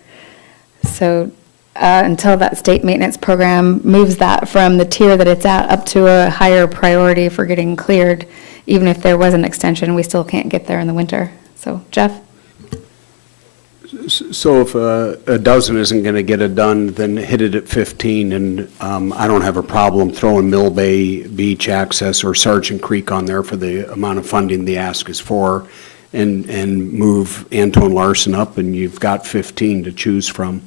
So until that state maintenance program moves that from the tier that it's at up to a higher priority for getting cleared, even if there was an extension, we still can't get there in the winter. So, Jeff? So if a dozen isn't going to get it done, then hit it at 15, and I don't have a problem throwing Mill Bay Beach access or Sargent Creek on there for the amount of funding the ask is for, and move Anton Larson up, and you've got 15 to choose from.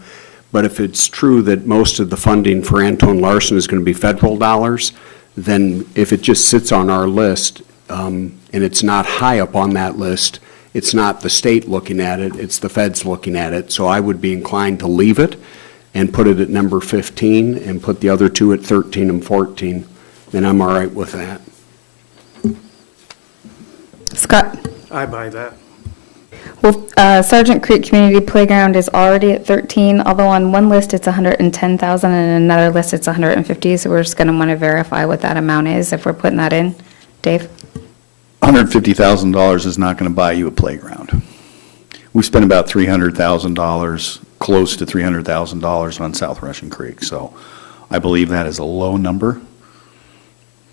But if it's true that most of the funding for Anton Larson is going to be federal dollars, then if it just sits on our list, and it's not high up on that list, it's not the state looking at it, it's the feds looking at it. So I would be inclined to leave it and put it at number 15 and put the other two at 13 and 14. And I'm all right with that. Scott? I buy that. Well, Sargent Creek Community Playground is already at 13, although on one list it's 110,000 and another list it's 150, so we're just going to want to verify what that amount is if we're putting that in. Dave? $150,000 is not going to buy you a playground. We spent about $300,000, close to $300,000 on South Russian Creek, so I believe that is a low number,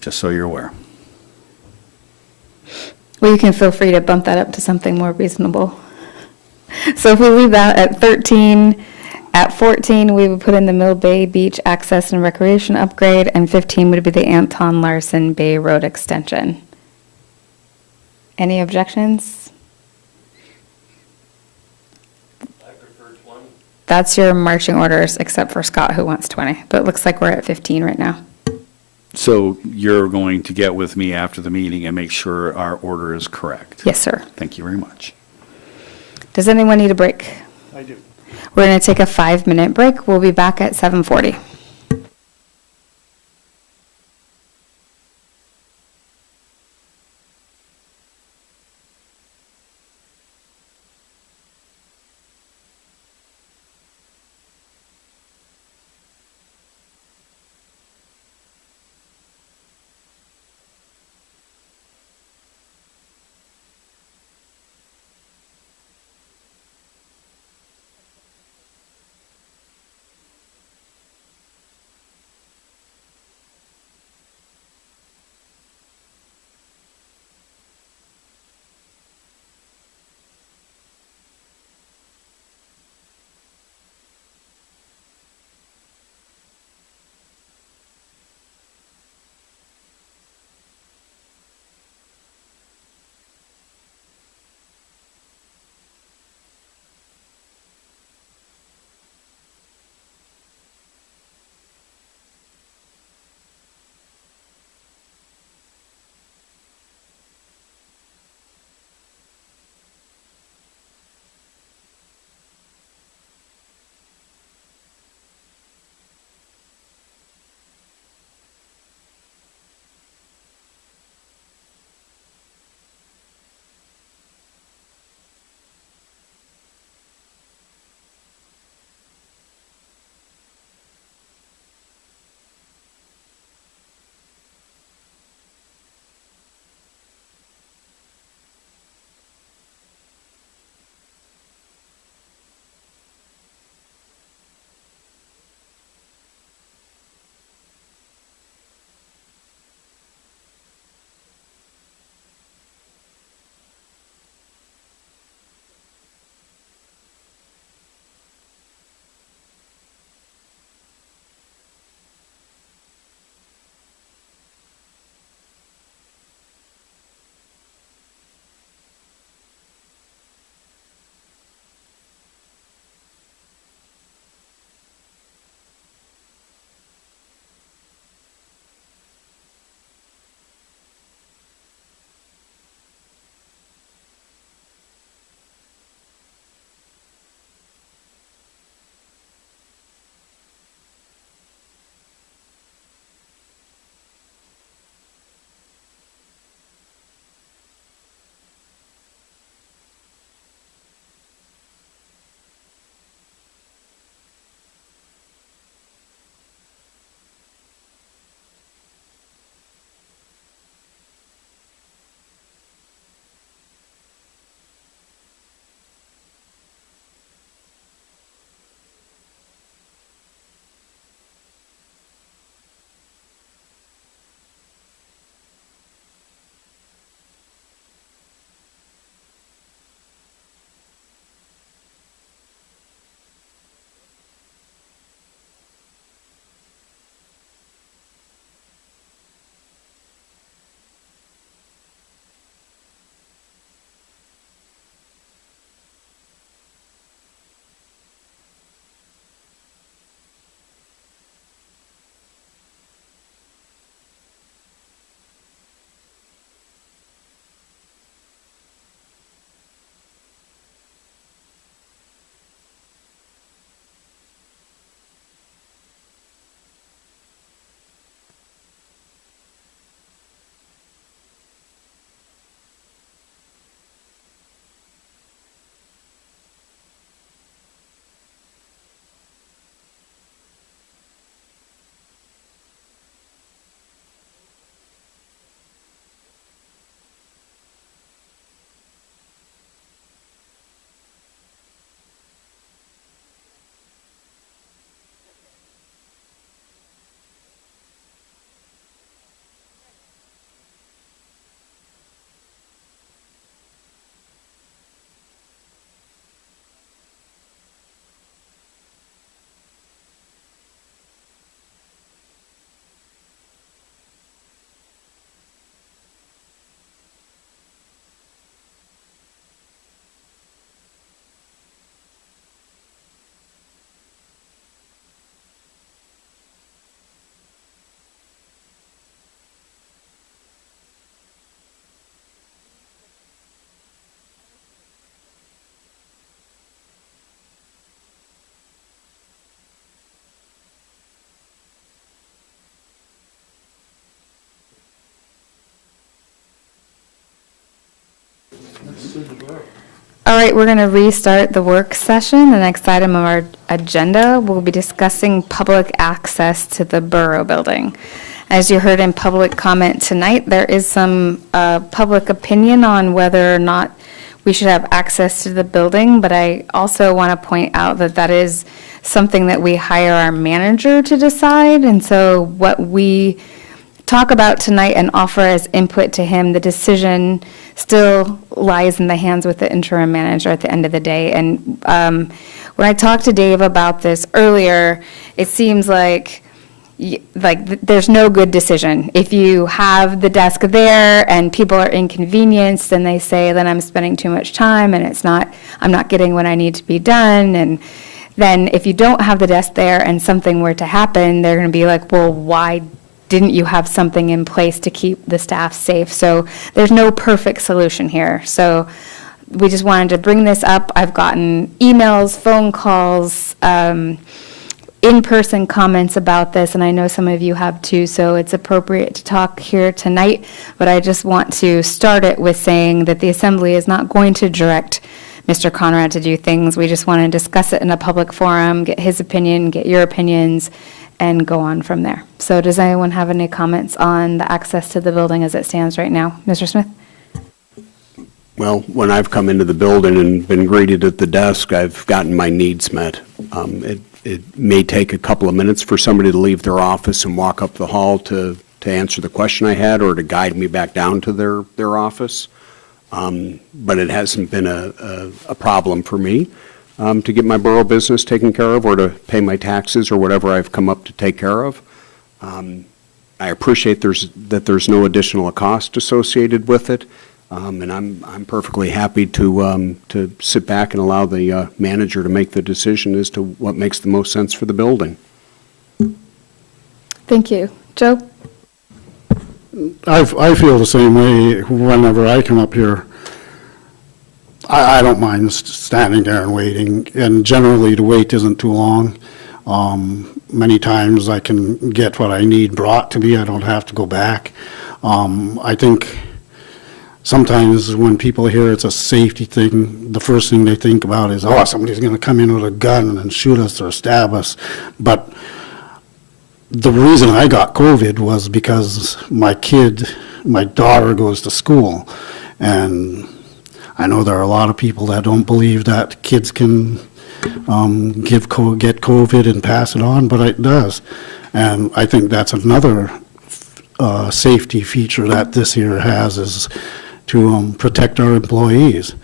just so you're aware. Well, you can feel free to bump that up to something more reasonable. So if we leave that at 13, at 14, we would put in the Mill Bay Beach Access and Recreation Upgrade, and 15 would be the Anton Larson Bay Road Extension. Any objections? I prefer 20. That's your marching orders, except for Scott, who wants 20. But it looks like we're at 15 right now. So you're going to get with me after the meeting and make sure our order is correct? Yes, sir. Thank you very much. Does anyone need a break? I do. We're going to take a 5-minute break. We'll be back at 7:40. All right, we're going to restart the work session. The next item of our agenda, we'll be discussing public access to the Borough building. As you heard in public comment tonight, there is some public opinion on whether or not we should have access to the building, but I also want to point out that that is something that we hire our manager to decide, and so what we talk about tonight and offer as input to him, the decision still lies in the hands with the interim manager at the end of the day. And when I talked to Dave about this earlier, it seems like there's no good decision. If you have the desk there and people are inconvenienced, then they say, then I'm spending too much time and I'm not getting what I need to be done. And then if you don't have the desk there and something were to happen, they're going to be like, well, why didn't you have something in place to keep the staff safe? So there's no perfect solution here. So we just wanted to bring this up. I've gotten emails, phone calls, in-person comments about this, and I know some of you have too, so it's appropriate to talk here tonight. But I just want to start it with saying that the Assembly is not going to direct Mr. Conrad to do things. We just want to discuss it in a public forum, get his opinion, get your opinions, and go on from there. So does anyone have any comments on the access to the building as it stands right now? Mr. Smith? Well, when I've come into the building and been greeted at the desk, I've gotten my needs met. It may take a couple of minutes for somebody to leave their office and walk up the hall to answer the question I had or to guide me back down to their office. But it hasn't been a problem for me to get my borough business taken care of or to pay my taxes or whatever I've come up to take care of. I appreciate that there's no additional cost associated with it, and I'm perfectly happy to sit back and allow the manager to make the decision as to what makes the most sense for the building. Thank you. Joe? I feel the same way whenever I come up here. I don't mind standing there and waiting, and generally the wait isn't too long. Many times I can get what I need brought to me. I don't have to go back. I think sometimes when people hear it's a safety thing, the first thing they think about is, oh, somebody's going to come in with a gun and shoot us or stab us. But the reason I got COVID was because my daughter goes to school, and I know there are a lot of people that don't believe that kids can get COVID and pass it on, but it does. And I think that's another safety feature that this here has, is to protect our employees.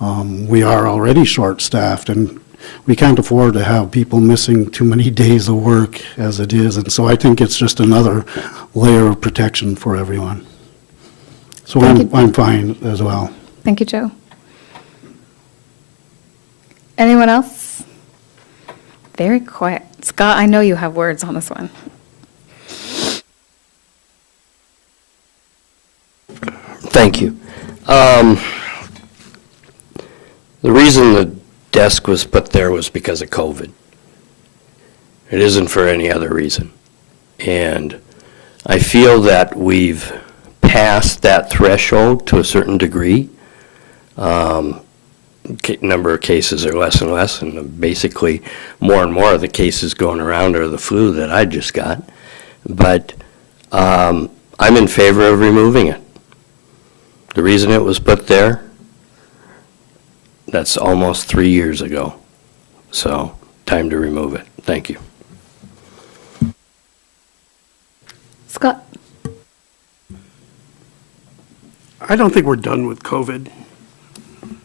We are already short-staffed, and we can't afford to have people missing too many days of work as it is. And so I think it's just another layer of protection for everyone. So I'm fine as well. Thank you, Joe. Anyone else? Very quiet. Scott, I know you have words on this one. Thank you. The reason the desk was put there was because of COVID. It isn't for any other reason. And I feel that we've passed that threshold to a certain degree. Number of cases are less and less, and basically more and more of the cases going around are the flu that I just got. But I'm in favor of removing it. The reason it was put there, that's almost 3 years ago. So time to remove it. Thank you. Scott? I don't think we're done with COVID.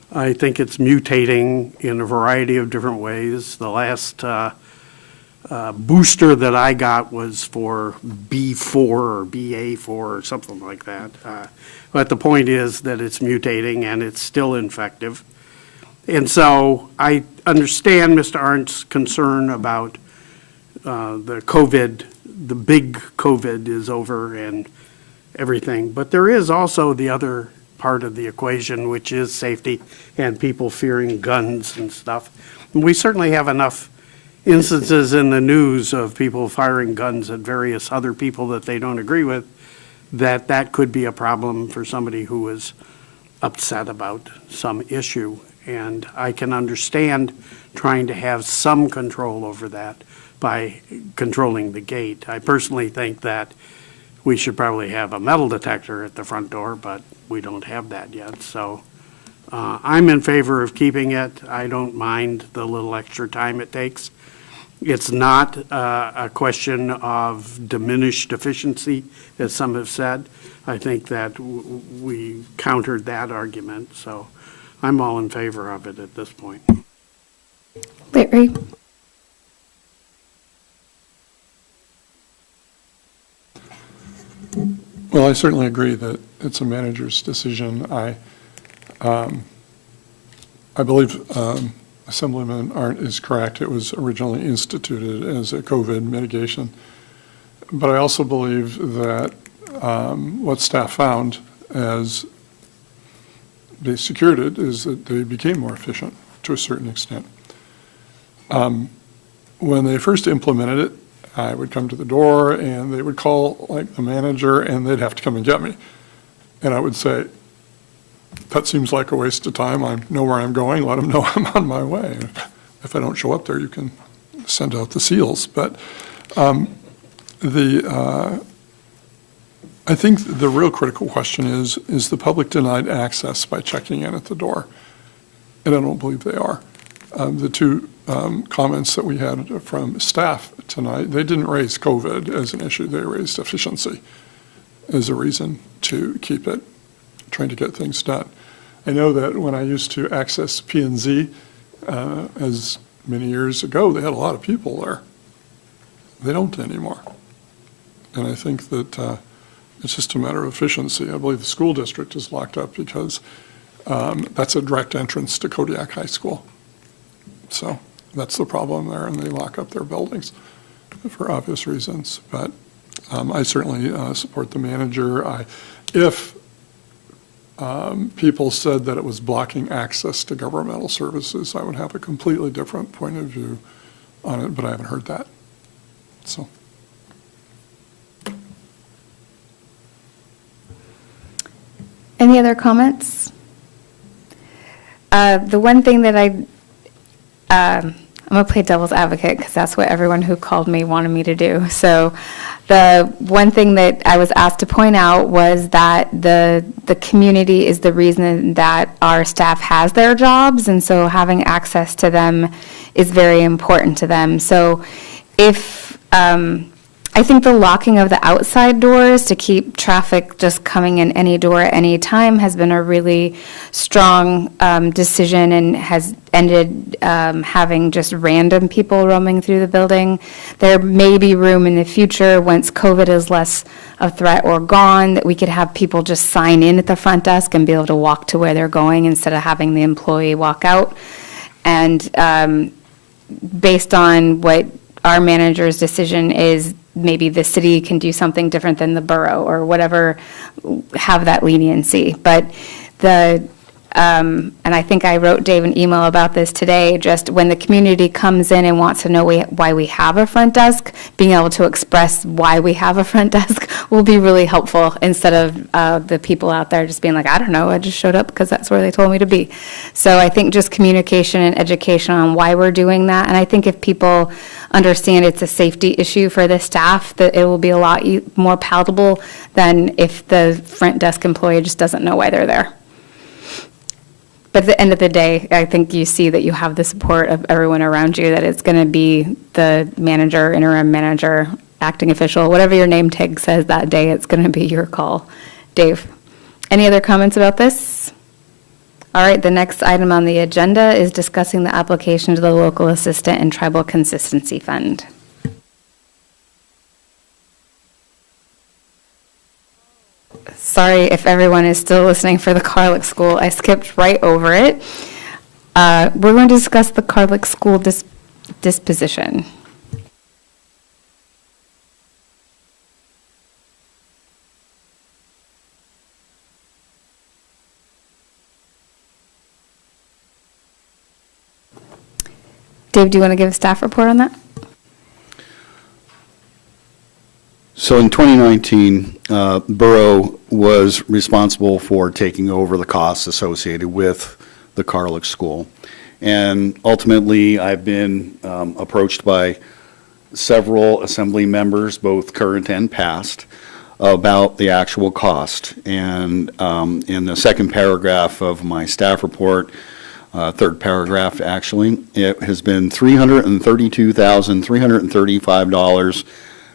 I think it's mutating in a variety of different ways. The last booster that I got was for B4 or BA4 or something like that. But the point is that it's mutating and it's still infective. And so I understand Mr. Arndt's concern about the COVID, the big COVID is over and everything. But there is also the other part of the equation, which is safety and people fearing guns and stuff. And we certainly have enough instances in the news of people firing guns at various other people that they don't agree with, that could be a problem for somebody who is upset about some issue. And I can understand trying to have some control over that by controlling the gate. I personally think that we should probably have a metal detector at the front door, but we don't have that yet. So I'm in favor of keeping it. I don't mind the little extra time it takes. It's not a question of diminished efficiency, as some have said. I think that we countered that argument, so I'm all in favor of it at this point. Larry? Well, I certainly agree that it's a manager's decision. I believe Assemblyman Arndt is correct. It was originally instituted as a COVID mitigation. But I also believe that what staff found as they secured it is that they became more efficient to a certain extent. When they first implemented it, I would come to the door and they would call like the manager and they'd have to come and get me. And I would say, that seems like a waste of time. I know where I'm going. Let them know I'm on my way. If I don't show up there, you can send out the seals. But I think the real critical question is the public denied access by checking in at the door? And I don't believe they are. The two comments that we had from staff tonight, they didn't raise COVID as an issue. They raised efficiency as a reason to keep it, trying to get things done. I know that when I used to access P&Z, as many years ago, they had a lot of people there. They don't anymore. And I think that it's just a matter of efficiency. I believe the school district is locked up because that's a direct entrance to Kodiak High School. So that's the problem there, and they lock up their buildings for obvious reasons. But I certainly support the manager. If people said that it was blocking access to governmental services, I would have a completely different point of view on it, but I haven't heard that. So. Any other comments? The one thing that I'm going to play devil's advocate because that's what everyone who called me wanted me to do. So the one thing that I was asked to point out was that the community is the reason that our staff has their jobs, and so having access to them is very important to them. So if I think the locking of the outside doors to keep traffic just coming in any door at any time has been a really strong decision and has ended having just random people roaming through the building. There may be room in the future, once COVID is less a threat or gone, that we could have people just sign in at the front desk and be able to walk to where they're going instead of having the employee walk out. And based on what our manager's decision is, maybe the city can do something different than the borough or whatever, have that leniency. But and I think I wrote Dave an email about this today, just when the community comes in and wants to know why we have a front desk, being able to express why we have a front desk will be really helpful instead of the people out there just being like, I don't know, I just showed up because that's where they told me to be. So I think just communication and education on why we're doing that. And I think if people understand it's a safety issue for the staff, that it will be a lot more palatable than if the front desk employee just doesn't know why they're there. But at the end of the day, I think you see that you have the support of everyone around you, that it's going to be the manager, interim manager, acting official, whatever your name tag says that day, it's going to be your call. Dave, any other comments about this? All right, the next item on the agenda is discussing the application to the Local Assistant and Tribal Consistency Fund. Sorry if everyone is still listening for the Carlick School. I skipped right over it. We're going to discuss the Carlick School disposition. Dave, do you want to give a staff report on that? So in 2019, Borough was responsible for taking over the costs associated with the Carlick School. And ultimately, I've been approached by several assembly members, both current and past, about the actual cost. And in the second paragraph of my staff report, third paragraph actually, it has been $332,335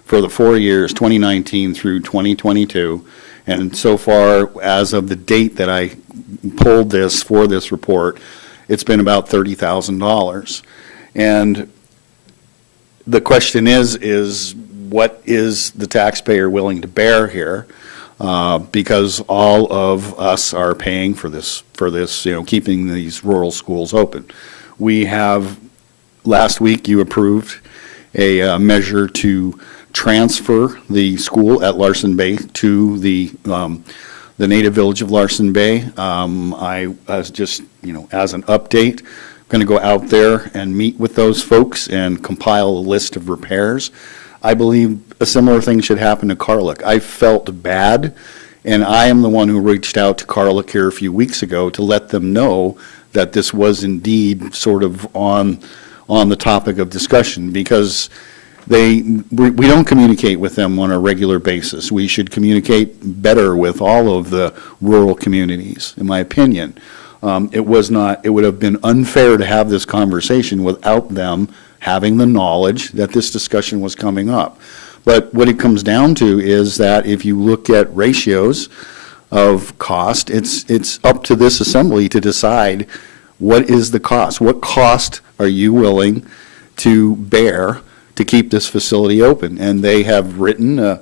for the 4 years, 2019 through 2022. And so far, as of the date that I pulled this for this report, it's been about $30,000. And the question is what is the taxpayer willing to bear here? Because all of us are paying for this, keeping these rural schools open. We have, last week you approved a measure to transfer the school at Larson Bay to the native village of Larson Bay. I was just, as an update, going to go out there and meet with those folks and compile a list of repairs. I believe a similar thing should happen to Carlick. I felt bad, and I am the one who reached out to Carlick here a few weeks ago to let them know that this was indeed sort of on the topic of discussion, because we don't communicate with them on a regular basis. We should communicate better with all of the rural communities, in my opinion. It would have been unfair to have this conversation without them having the knowledge that this discussion was coming up. But what it comes down to is that if you look at ratios of cost, it's up to this assembly to decide what is the cost. What cost are you willing to bear to keep this facility open? And they have written an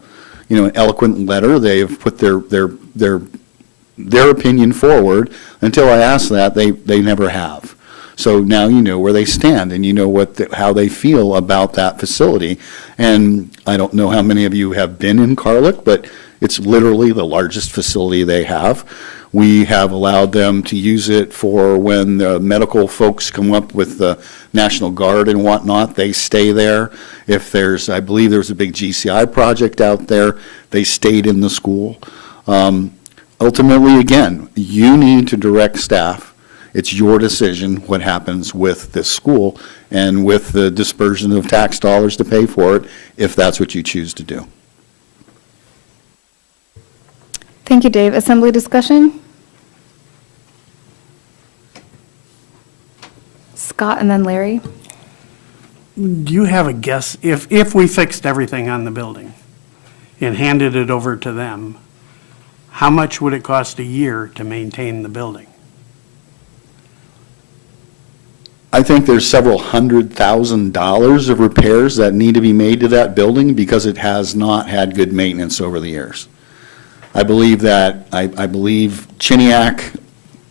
eloquent letter. They have put their opinion forward. Until I asked that, they never have. So now you know where they stand, and you know how they feel about that facility. And I don't know how many of you have been in Carlick, but it's literally the largest facility they have. We have allowed them to use it for when the medical folks come up with the National Guard and whatnot, they stay there. If I believe there's a big GCI project out there, they stayed in the school. Ultimately, again, you need to direct staff. It's your decision what happens with this school and with the dispersion of tax dollars to pay for it, if that's what you choose to do. Thank you, Dave. Assembly discussion? Scott and then Larry. Do you have a guess, if we fixed everything on the building and handed it over to them, how much would it cost a year to maintain the building? I think there's several $100,000 of repairs that need to be made to that building because it has not had good maintenance over the years. I believe that, I believe Chiniak,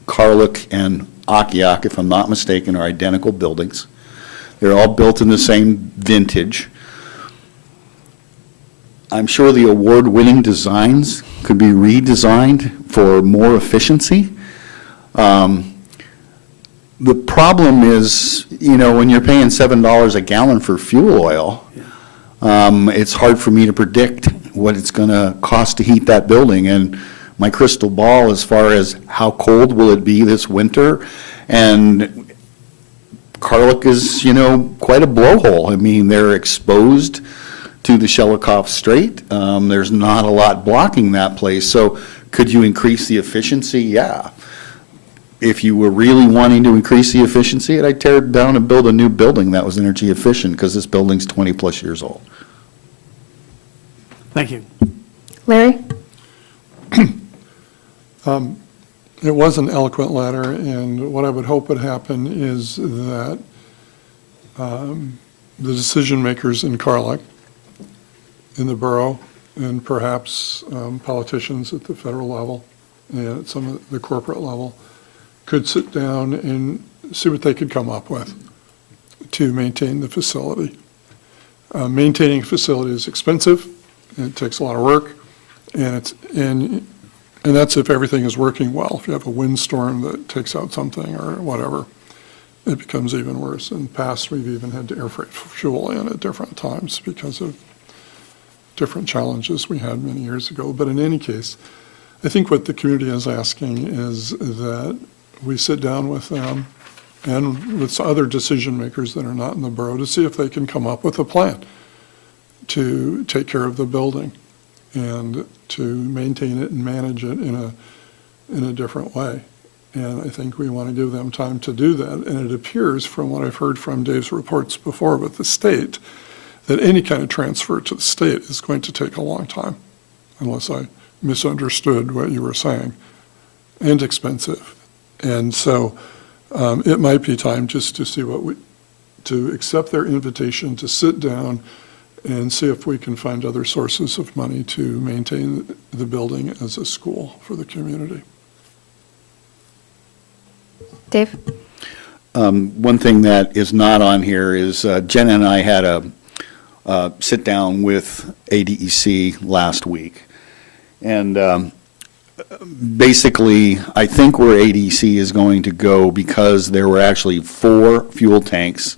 Carlick, and Akiak, if I'm not mistaken, are identical buildings. They're all built in the same vintage. I'm sure the award-winning designs could be redesigned for more efficiency. The problem is, when you're paying $7 a gallon for fuel oil, it's hard for me to predict what it's going to cost to heat that building. And my crystal ball as far as how cold will it be this winter, and Carlick is, quite a blowhole. I mean, they're exposed to the Shelikoff Strait. There's not a lot blocking that place. So could you increase the efficiency? Yeah. If you were really wanting to increase the efficiency, I'd tear it down and build a new building that was energy efficient, because this building's 20-plus years old. Thank you. Larry? It was an eloquent letter, and what I would hope would happen is that the decision makers in Carlick, in the borough, and perhaps politicians at the federal level and at some of the corporate level could sit down and see what they could come up with to maintain the facility. Maintaining a facility is expensive, and it takes a lot of work, and that's if everything is working well. If you have a windstorm that takes out something or whatever, it becomes even worse. In the past, we've even had to air freight fuel in at different times because of different challenges we had many years ago. But in any case, I think what the community is asking is that we sit down with them and with other decision makers that are not in the borough to see if they can come up with a plan to take care of the building and to maintain it and manage it in a different way. And I think we want to give them time to do that. And it appears from what I've heard from Dave's reports before with the state, that any kind of transfer to the state is going to take a long time, unless I misunderstood what you were saying, and expensive. And so it might be time just to see to accept their invitation to sit down and see if we can find other sources of money to maintain the building as a school for the community. Dave? One thing that is not on here is Jenna and I had a sit down with ADEC last week. And basically, I think where ADEC is going to go, because there were actually 4 fuel tanks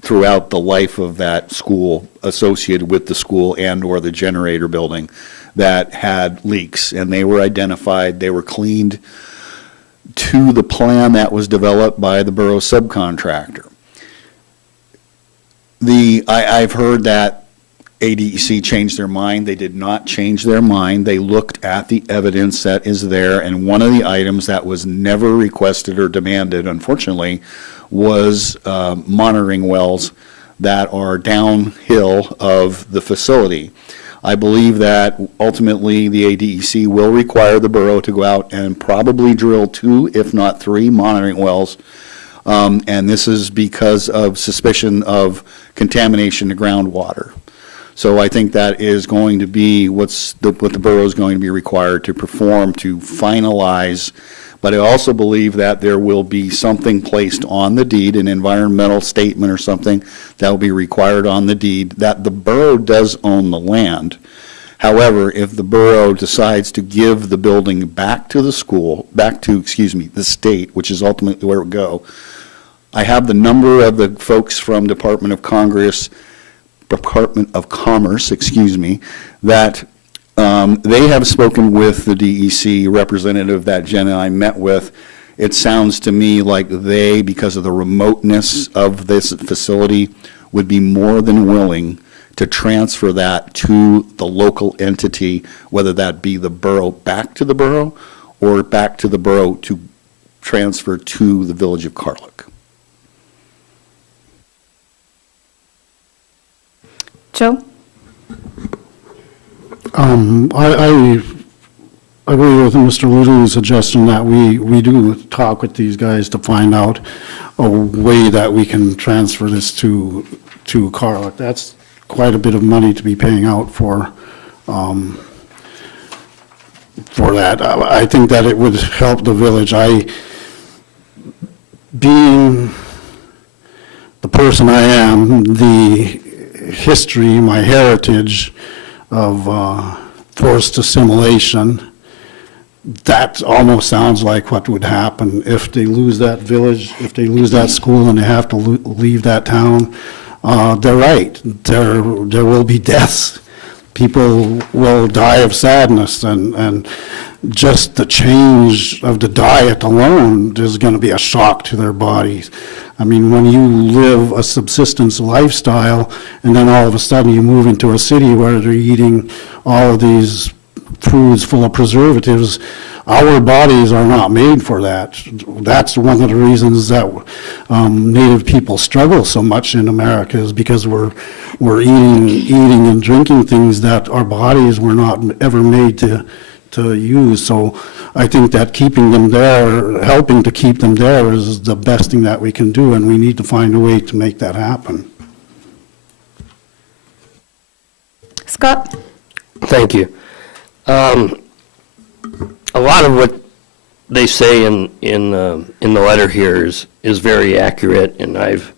throughout the life of that school associated with the school and or the generator building that had leaks, and they were identified, they were cleaned to the plan that was developed by the borough subcontractor. I've heard that ADEC changed their mind. They did not change their mind. They looked at the evidence that is there, and one of the items that was never requested or demanded, unfortunately, was monitoring wells that are downhill of the facility. I believe that ultimately the ADEC will require the borough to go out and probably drill 2, if not 3, monitoring wells. And this is because of suspicion of contamination to groundwater. So I think that is going to be what the borough is going to be required to perform to finalize. But I also believe that there will be something placed on the deed, an environmental statement or something that will be required on the deed, that the borough does own the land. However, if the borough decides to give the building back to the school, the state, which is ultimately where it would go, I have the number of the folks from Department of Commerce, that they have spoken with the DEC representative that Jen and I met with. It sounds to me like they, because of the remoteness of this facility, would be more than willing to transfer that to the local entity, whether that be the borough back to the borough or back to the borough to transfer to the village of Carlick. Joe? I agree with Mr. Ludo's suggestion that we do talk with these guys to find out a way that we can transfer this to Carlick. That's quite a bit of money to be paying out for that. I think that it would help the village. Being the person I am, the history, my heritage of forced assimilation, that almost sounds like what would happen if they lose that village, if they lose that school and they have to leave that town. They're right. There will be deaths. People will die of sadness, and just the change of the diet alone is going to be a shock to their bodies. I mean, when you live a subsistence lifestyle and then all of a sudden you move into a city where they're eating all of these foods full of preservatives, our bodies are not made for that. That's one of the reasons that Native people struggle so much in America, is because we're eating and drinking things that our bodies were not ever made to use. So I think that keeping them there, helping to keep them there, is the best thing that we can do, and we need to find a way to make that happen. Scott? Thank you. A lot of what they say in the letter here is very accurate, and I've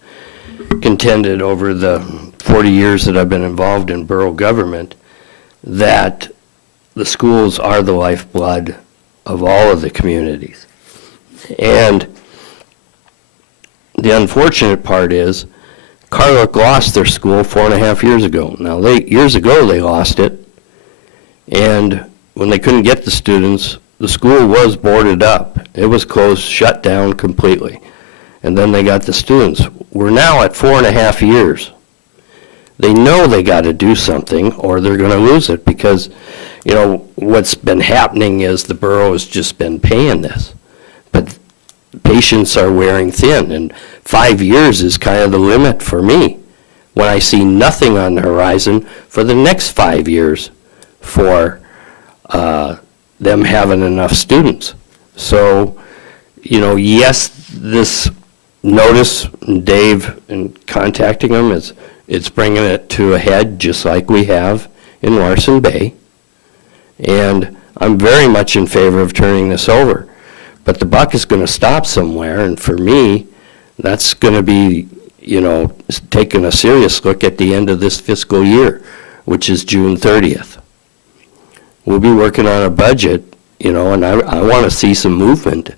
contended over the 40 years that I've been involved in borough government that the schools are the lifeblood of all of the communities. And the unfortunate part is Carlock lost their school 4.5 years ago. Now, years ago they lost it, and when they couldn't get the students, the school was boarded up. It was closed, shut down completely. And then they got the students. We're now at 4.5 years. They know they got to do something or they're going to lose it because, you know, what's been happening is the borough has just been paying this. But patients are wearing thin, and 5 years is kind of the limit for me when I see nothing on the horizon for the next 5 years for them having enough students. So, you know, yes, this notice, Dave, in contacting them, it's bringing it to a head just like we have in Larson Bay. And I'm very much in favor of turning this over. But the buck is going to stop somewhere, and for me, that's going to be, you know, taking a serious look at the end of this fiscal year, which is June 30th. We'll be working on a budget, you know, and I want to see some movement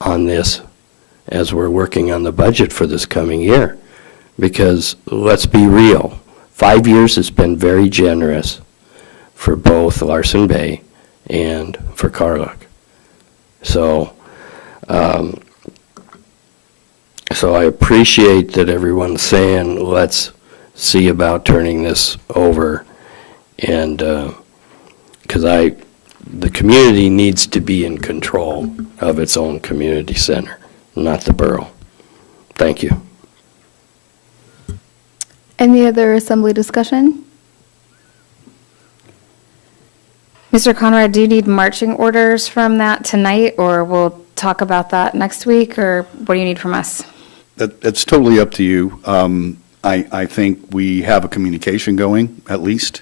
on this as we're working on the budget for this coming year. Because let's be real, 5 years has been very generous for both Larson Bay and for Carlock. So, so I appreciate that everyone's saying, let's see about turning this over. And, because the community needs to be in control of its own community center, not the borough. Thank you. Any other assembly discussion? Mr. Conrad, do you need marching orders from that tonight, or we'll talk about that next week, or what do you need from us? That's totally up to you. I think we have a communication going, at least.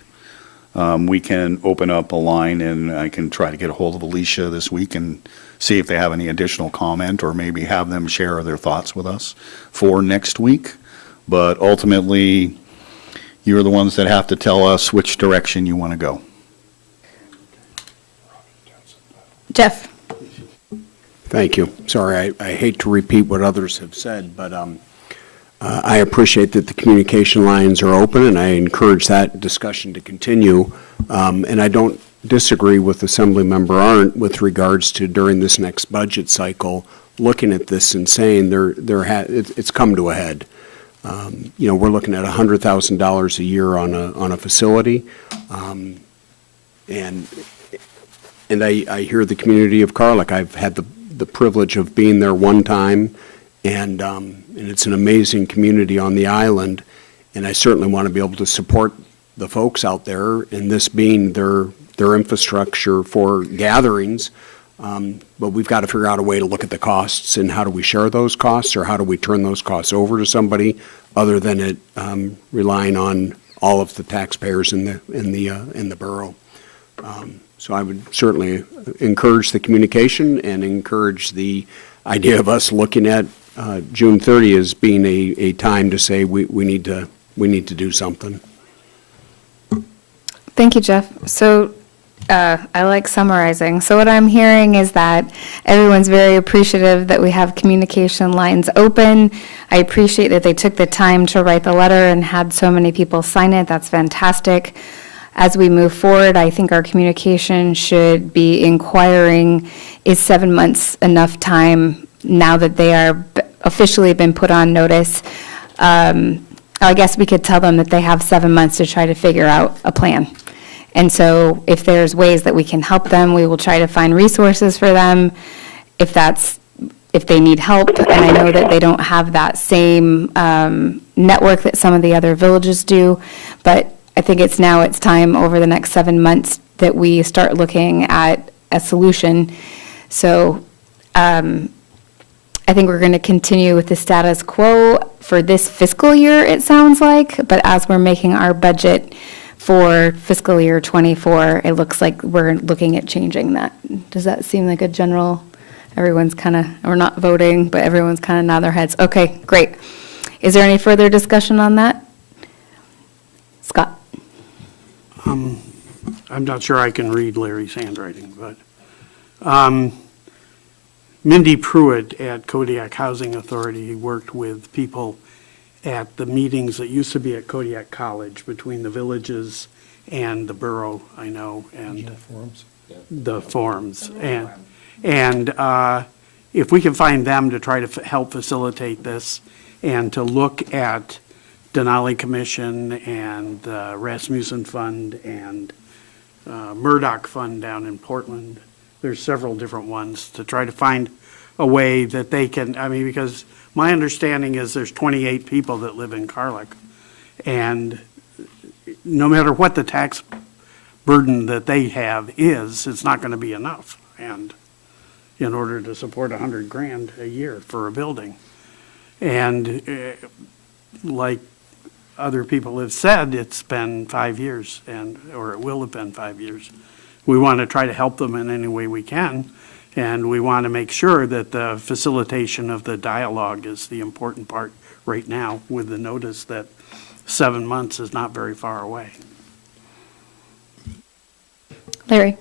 We can open up a line, and I can try to get a hold of Alicia this week and see if they have any additional comment, or maybe have them share their thoughts with us for next week. But ultimately, you're the ones that have to tell us which direction you want to go. Jeff? Thank you. Sorry, I hate to repeat what others have said, but I appreciate that the communication lines are open, and I encourage that discussion to continue. And I don't disagree with Assemblymember Arndt with regards to during this next budget cycle, looking at this and saying it's come to a head. You know, we're looking at $100,000 a year on a facility, and I hear the community of Carlock. I've had the privilege of being there one time, and it's an amazing community on the island, and I certainly want to be able to support the folks out there, and this being their infrastructure for gatherings. But we've got to figure out a way to look at the costs, and how do we share those costs, or how do we turn those costs over to somebody other than it relying on all of the taxpayers in the borough. So I would certainly encourage the communication and encourage the idea of us looking at June 30 as being a time to say we need to do something. Thank you, Jeff. So I like summarizing. So what I'm hearing is that everyone's very appreciative that we have communication lines open. I appreciate that they took the time to write the letter and had so many people sign it. That's fantastic. As we move forward, I think our communication should be inquiring, is 7 months enough time now that they are officially been put on notice? I guess we could tell them that they have 7 months to try to figure out a plan. And so if there's ways that we can help them, we will try to find resources for them if they need help. And I know that they don't have that same network that some of the other villages do, but I think it's time over the next 7 months that we start looking at a solution. So I think we're going to continue with the status quo for this fiscal year, it sounds like, but as we're making our budget for fiscal year '24, it looks like we're looking at changing that. Does that seem like a general, everyone's kind of, we're not voting, but everyone's kind of nodding their heads. Okay, great. Is there any further discussion on that? Scott? I'm not sure I can read Larry's handwriting, but Mindy Pruitt at Kodiak Housing Authority worked with people at the meetings that used to be at Kodiak College between the villages and the borough, I know, and the forums. And if we can find them to try to help facilitate this and to look at Denali Commission and the Rasmussen Fund and Murdoch Fund down in Portland, there's several different ones, to try to find a way that they can, I mean, because my understanding is there's 28 people that live in Carlick. And no matter what the tax burden that they have is, it's not going to be enough. And in order to support $100,000 a year for a building. And like other people have said, it's been 5 years, or it will have been 5 years. We want to try to help them in any way we can, and we want to make sure that the facilitation of the dialogue is the important part right now, with the notice that 7 months is not very far away. Larry?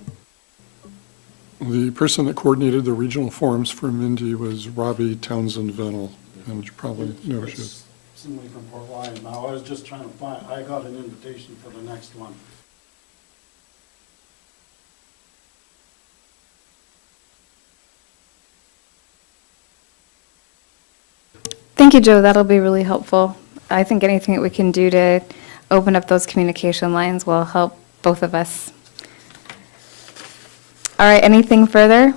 The person that coordinated the regional forums for Mindy was Robbie Townsend Venel, and you probably know she is. Somebody from Port Lyon. Now, I was just trying to find, I got an invitation for the next one. Thank you, Joe. That'll be really helpful. I think anything that we can do to open up those communication lines will help both of us. All right, anything further?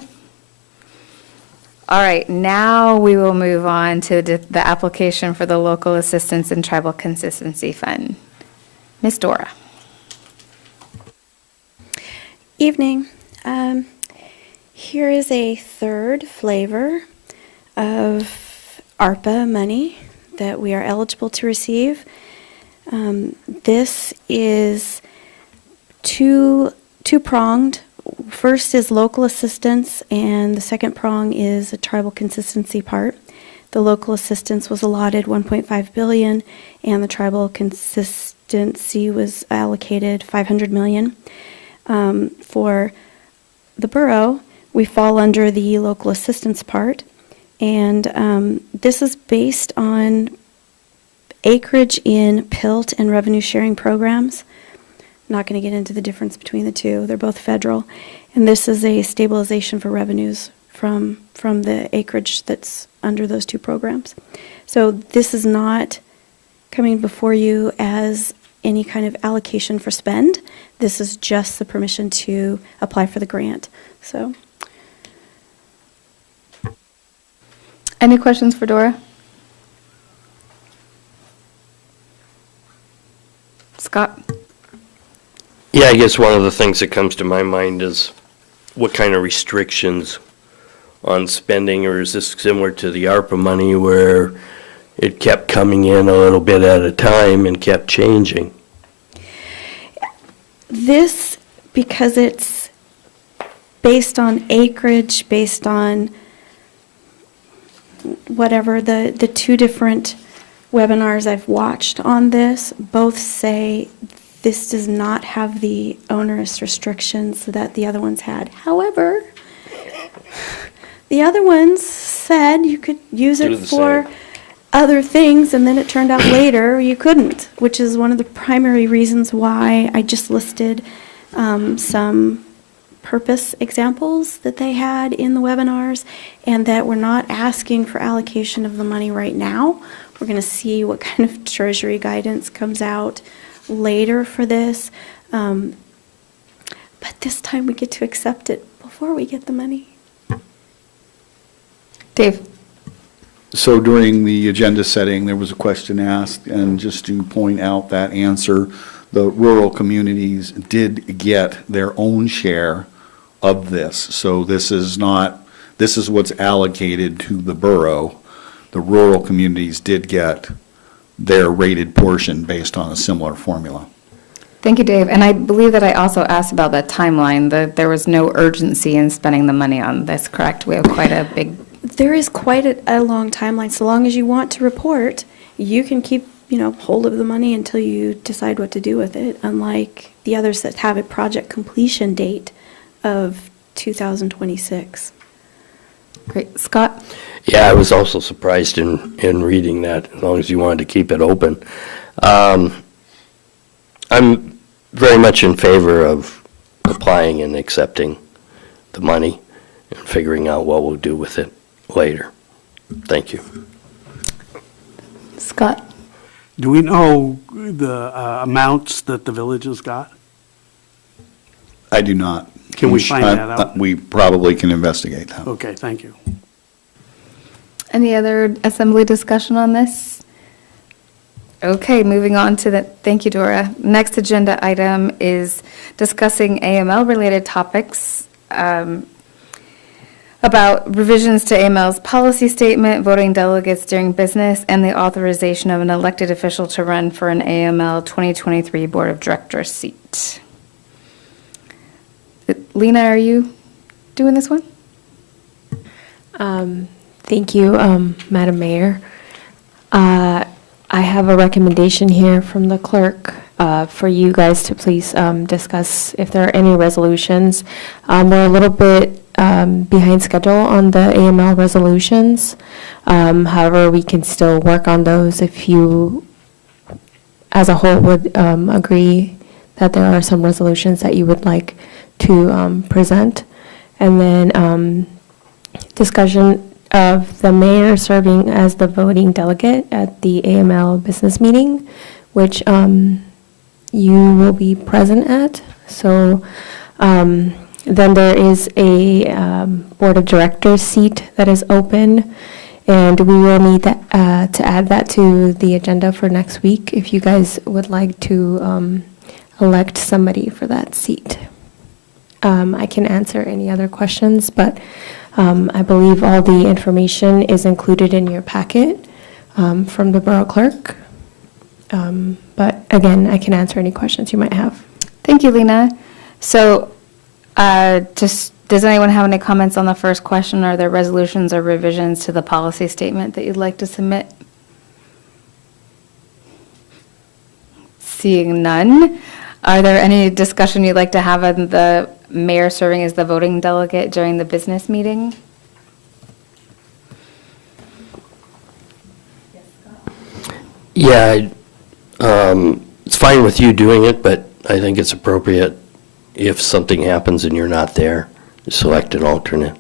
All right, now we will move on to the application for the Local Assistance and Tribal Consistency Fund. Ms. Dora. Evening. Here is a third flavor of ARPA money that we are eligible to receive. This is two-pronged. First is local assistance, and the second prong is a tribal consistency part. The local assistance was allotted $1.5 billion, and the tribal consistency was allocated $500 million. For the borough, we fall under the local assistance part, and this is based on acreage in PILT and revenue sharing programs. Not going to get into the difference between the two. They're both federal. And this is a stabilization for revenues from the acreage that's under those two programs. So this is not coming before you as any kind of allocation for spend. This is just the permission to apply for the grant. So, Any questions for Dora? Scott? Yeah, I guess one of the things that comes to my mind is what kind of restrictions on spending, or is this similar to the ARPA money where it kept coming in a little bit at a time and kept changing? this, because it's based on acreage, based on whatever, the two different webinars I've watched on this, both say this does not have the onerous restrictions that the other ones had. However, the other ones said you could use it for other things, and then it turned out later you couldn't, which is one of the primary reasons why I just listed some purpose examples that they had in the webinars, and that we're not asking for allocation of the money right now. We're going to see what kind of Treasury guidance comes out later for this. But this time we get to accept it before we get the money. Dave? So during the agenda setting, there was a question asked, and just to point out that answer, the rural communities did get their own share of this. So this is what's allocated to the borough. The rural communities did get their rated portion based on a similar formula. Thank you, Dave. And I believe that I also asked about the timeline, that there was no urgency in spending the money on this, correct? We have quite a big... There is quite a long timeline. So long as you want to report, you can keep, hold of the money until you decide what to do with it, unlike the others that have a project completion date of 2026. Great. Scott? Yeah, I was also surprised in reading that, as long as you wanted to keep it open. I'm very much in favor of applying and accepting the money and figuring out what we'll do with it later. Thank you. Scott? Do we know the amounts that the villages got? I do not. Can we find that out? We probably can investigate that. Okay, thank you. Any other assembly discussion on this? Okay, moving on to the, thank you, Dora. Next agenda item is discussing AML-related topics, about revisions to AML's policy statement, voting delegates during business, and the authorization of an elected official to run for an AML 2023 Board of Directors seat. Lena, are you doing this one? Thank you, Madam Mayor. I have a recommendation here from the clerk for you guys to please discuss if there are any resolutions. We're a little bit behind schedule on the AML resolutions. However, we can still work on those if you, as a whole, would agree that there are some resolutions that you would like to present. And then discussion of the mayor serving as the voting delegate at the AML business meeting, which you will be present at. So then there is a board of directors seat that is open, and we will need that, to add that to the agenda for next week if you guys would like to elect somebody for that seat. I can answer any other questions, but I believe all the information is included in your packet from the borough clerk. But again, I can answer any questions you might have. Thank you, Lena. So does anyone have any comments on the first question? Are there resolutions or revisions to the policy statement that you'd like to submit? Seeing none, are there any discussion you'd like to have on the mayor serving as the voting delegate during the business meeting? Yeah, it's fine with you doing it, but I think it's appropriate if something happens and you're not there, select an alternate.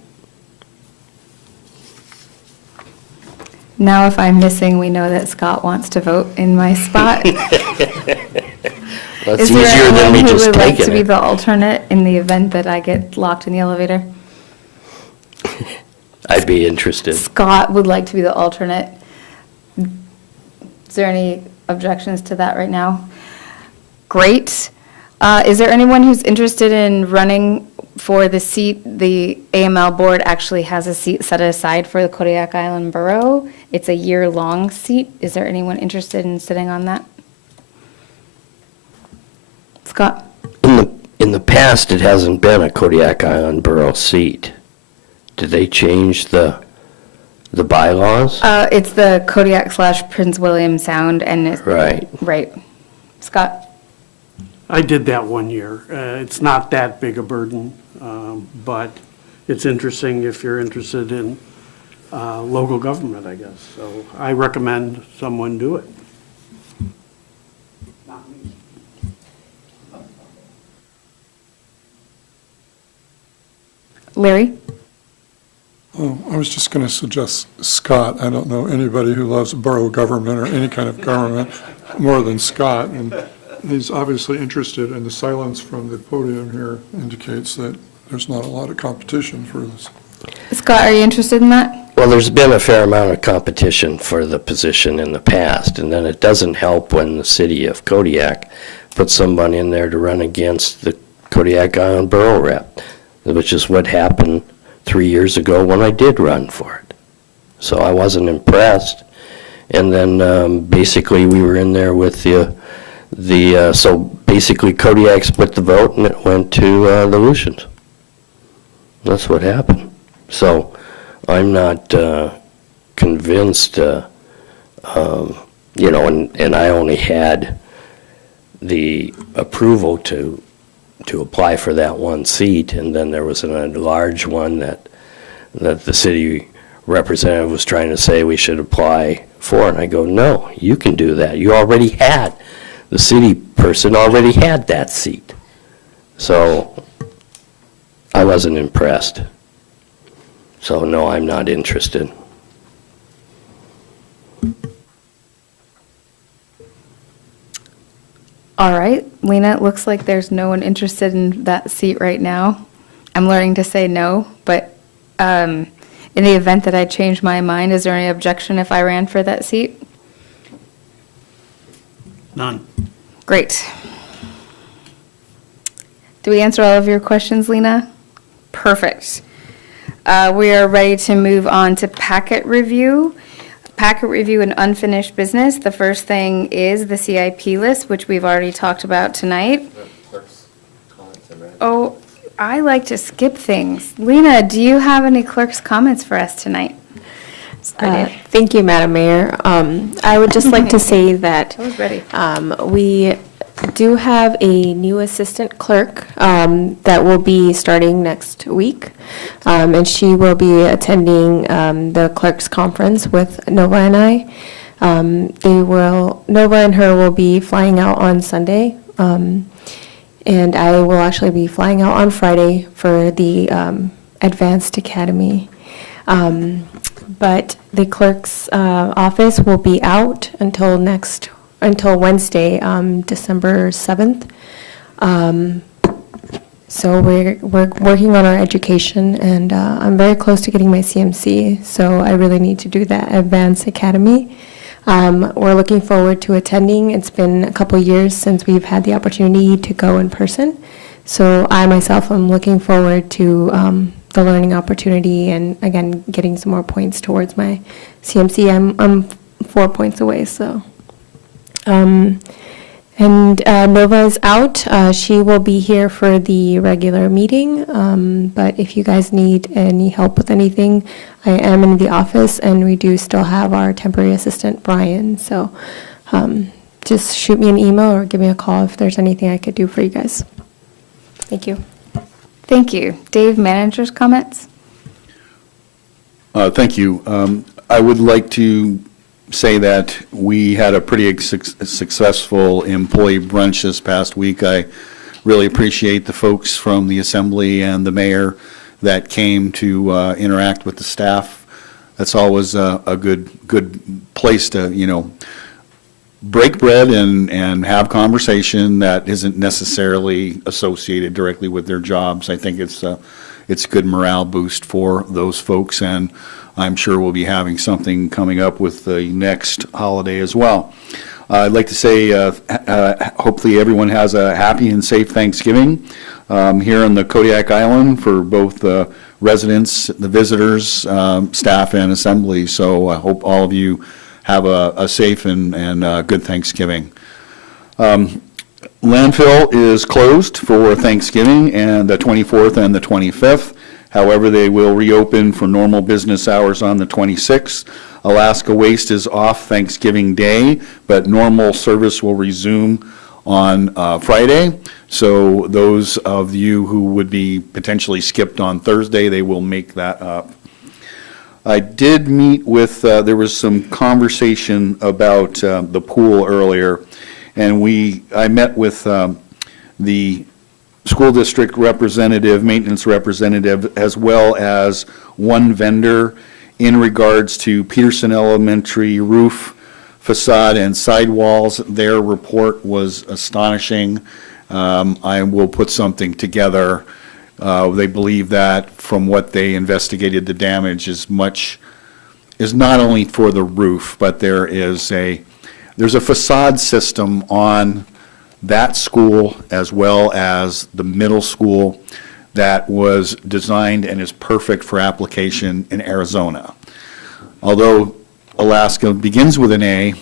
Now, if I'm missing, we know that Scott wants to vote in my spot. That's easier than me just who would like taking to be it. the alternate in the event that I get locked in the elevator? I'd be interested. Scott would like to be the alternate. Is there any objections to that right now? Great. Is there anyone who's interested in running for the seat? The AML board actually has a seat set aside for the Kodiak Island Borough. It's a year-long seat. Is there anyone interested in sitting on that? Scott? In the past, it hasn't been a Kodiak Island Borough seat. Did they change the bylaws? It's the Kodiak / Prince William Sound, and it's Right. right. Scott? I did that one year. It's not that big a burden, but it's interesting if you're interested in local government, I guess. So I recommend someone do it. Larry? Oh, I was just going to suggest Scott. I don't know anybody who loves borough government or any kind of government more than Scott. And he's obviously interested, and the silence from the podium here indicates that there's not a lot of competition for this. Scott, are you interested in that? Well, there's been a fair amount of competition for the position in the past, and then it doesn't help when the city of Kodiak puts someone in there to run against the Kodiak Island Borough rep, which is what happened 3 years ago when I did run for it. So I wasn't impressed. And then basically we were in there with so basically Kodiak split the vote and it went to the Lucians. That's what happened. So I'm not convinced, and I only had the approval to apply for that one seat, and then there was a large one that that the city representative was trying to say we should apply for, and I go, no, you can do that. You already had, the city person already had that seat. So I wasn't impressed. So no, I'm not interested. All right, Lena, it looks like there's no one interested in that seat right now. I'm learning to say no, but in the event that I change my mind, is there any objection if I ran for that seat? None. Great. Do we answer all of your questions, Lena? Perfect. We are ready to move on to packet review. Packet review and unfinished business. The first thing is the CIP list, which we've already talked about tonight. Oh, I like to skip things. Lena, do you have any clerk's comments for us tonight? Thank you, Madam Mayor. I would just like to say that I was ready. we do have a new assistant clerk that will be starting next week, and she will be attending the clerks conference with Nova and I. Nova and her will be flying out on Sunday, and I will actually be flying out on Friday for the Advanced Academy. But the clerk's office will be out until Wednesday, December 7th. So we're working on our education, and I'm very close to getting my CMC, so I really need to do that Advanced Academy. We're looking forward to attending. It's been a couple years since we've had the opportunity to go in person, so I myself am looking forward to the learning opportunity and, again, getting some more points towards my CMC. I'm 4 points away, so. Nova is out. She will be here for the regular meeting, but if you guys need any help with anything, I am in the office, and we do still have our temporary assistant, Brian. So just shoot me an email or give me a call if there's anything I could do for you guys. Thank you. Thank you. Dave, manager's comments? Thank you. I would like to say that we had a pretty successful employee brunch this past week. I really appreciate the folks from the assembly and the mayor that came to interact with the staff. That's always a good place to, break bread and have conversation that isn't necessarily associated directly with their jobs. I think it's a good morale boost for those folks, and I'm sure we'll be having something coming up with the next holiday as well. I'd like to say hopefully everyone has a happy and safe Thanksgiving here on the Kodiak Island for both the residents, the visitors, staff, and assembly. So I hope all of you have a safe and good Thanksgiving. Landfill is closed for Thanksgiving and the 24th and the 25th. However, they will reopen for normal business hours on the 26th. Alaska Waste is off Thanksgiving Day, but normal service will resume on Friday. So those of you who would be potentially skipped on Thursday, they will make that up. I did meet with, there was some conversation about the pool earlier, and I met with the school district representative, maintenance representative, as well as one vendor in regards to Peterson Elementary roof, facade, and sidewalls. Their report was astonishing. I will put something together. They believe that from what they investigated, the damage is not only for the roof, but there's a facade system on that school as well as the middle school that was designed and is perfect for application in Arizona. Although Alaska begins with an A,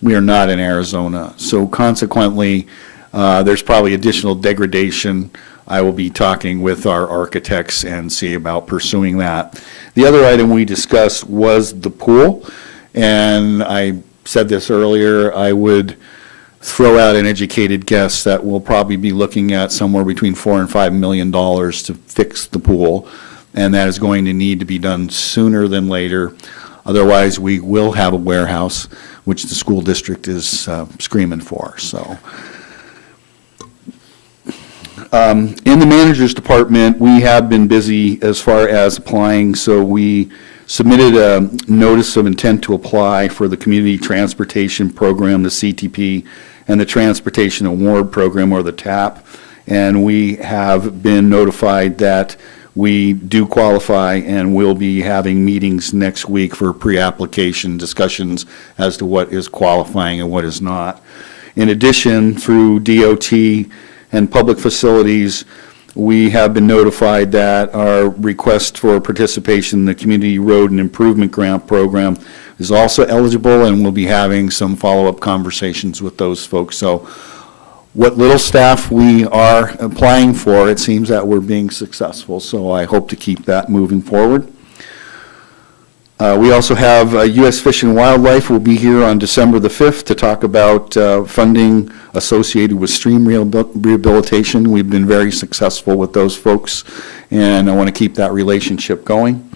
we are not in Arizona. So consequently, there's probably additional degradation. I will be talking with our architects and see about pursuing that. The other item we discussed was the pool, and I said this earlier, I would throw out an educated guess that we'll probably be looking at somewhere between $4 and $5 million to fix the pool. and that is going to need to be done sooner than later. Otherwise, we will have a warehouse, which the school district is screaming for, so. In the manager's department, we have been busy as far as applying, so we submitted a notice of intent to apply for the Community Transportation Program, the CTP, and the Transportation Award Program, or the TAP, and we have been notified that we do qualify and will be having meetings next week for pre-application discussions as to what is qualifying and what is not. In addition, through DOT and public facilities, we have been notified that our request for participation in the Community Road and Improvement Grant Program is also eligible, and we'll be having some follow-up conversations with those folks. So what little staff we are applying for, it seems that we're being successful, so I hope to keep that moving forward. We also have U.S. Fish and Wildlife will be here on December the 5th to talk about funding associated with stream rehabilitation. We've been very successful with those folks, and I want to keep that relationship going.